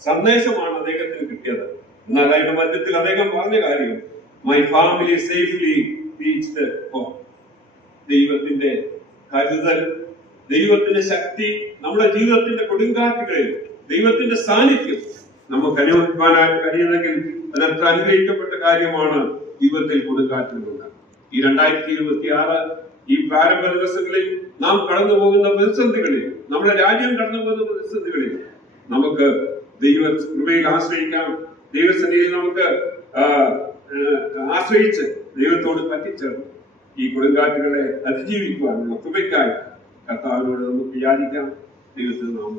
സന്ദേശമാണ് അദ്ദേഹത്തിന് കിട്ടിയത്. എന്നാൽ അതിന്റെ മധ്യത്തിൽ അദ്ദേഹം പറഞ്ഞ കാര്യം, my family safely reached home. ദൈവത്തിന്റെ കരുതൽ, ദൈവത്തിന്റെ ശക്തി നമ്മുടെ ജീവിതത്തിന്റെ കൊടുങ്കാറ്റുകളിൽ ദൈവത്തിന്റെ സാന്നിധ്യം നമുക്ക് അനുഭവിക്കാനായിട്ട് കഴിയുന്നെങ്കിൽ അതത്ര അനുഗ്രഹിക്കപ്പെട്ട കാര്യമാണ് ജീവിതത്തിൽ കൊടുങ്കാറ്റുകളുണ്ട്. ഈ 2026 ഈ പ്രാരംഭ ദിവസങ്ങളിൽ നാം കടന്നു പോകുന്ന പ്രതിസന്ധികളിൽ, നമ്മുടെ രാജ്യം കടന്നു പോകുന്ന പ്രതിസന്ധികളിൽ നമുക്ക് ദൈവ കൃപയിൽ ആശ്രയിക്കാം. ദൈവസന്നിധിയിൽ നമുക്ക് ആശ്രയിച്ച് ദൈവത്തോട് പറ്റിച്ചേർന്ന് ഈ കൊടുങ്കാറ്റുകളെ അതിജീവിക്കുവാനുള്ള കൃപയ്ക്കായി കർത്താവിനോട് നമുക്ക് യാചിക്കാം. ദൈവത്തിന് നാമം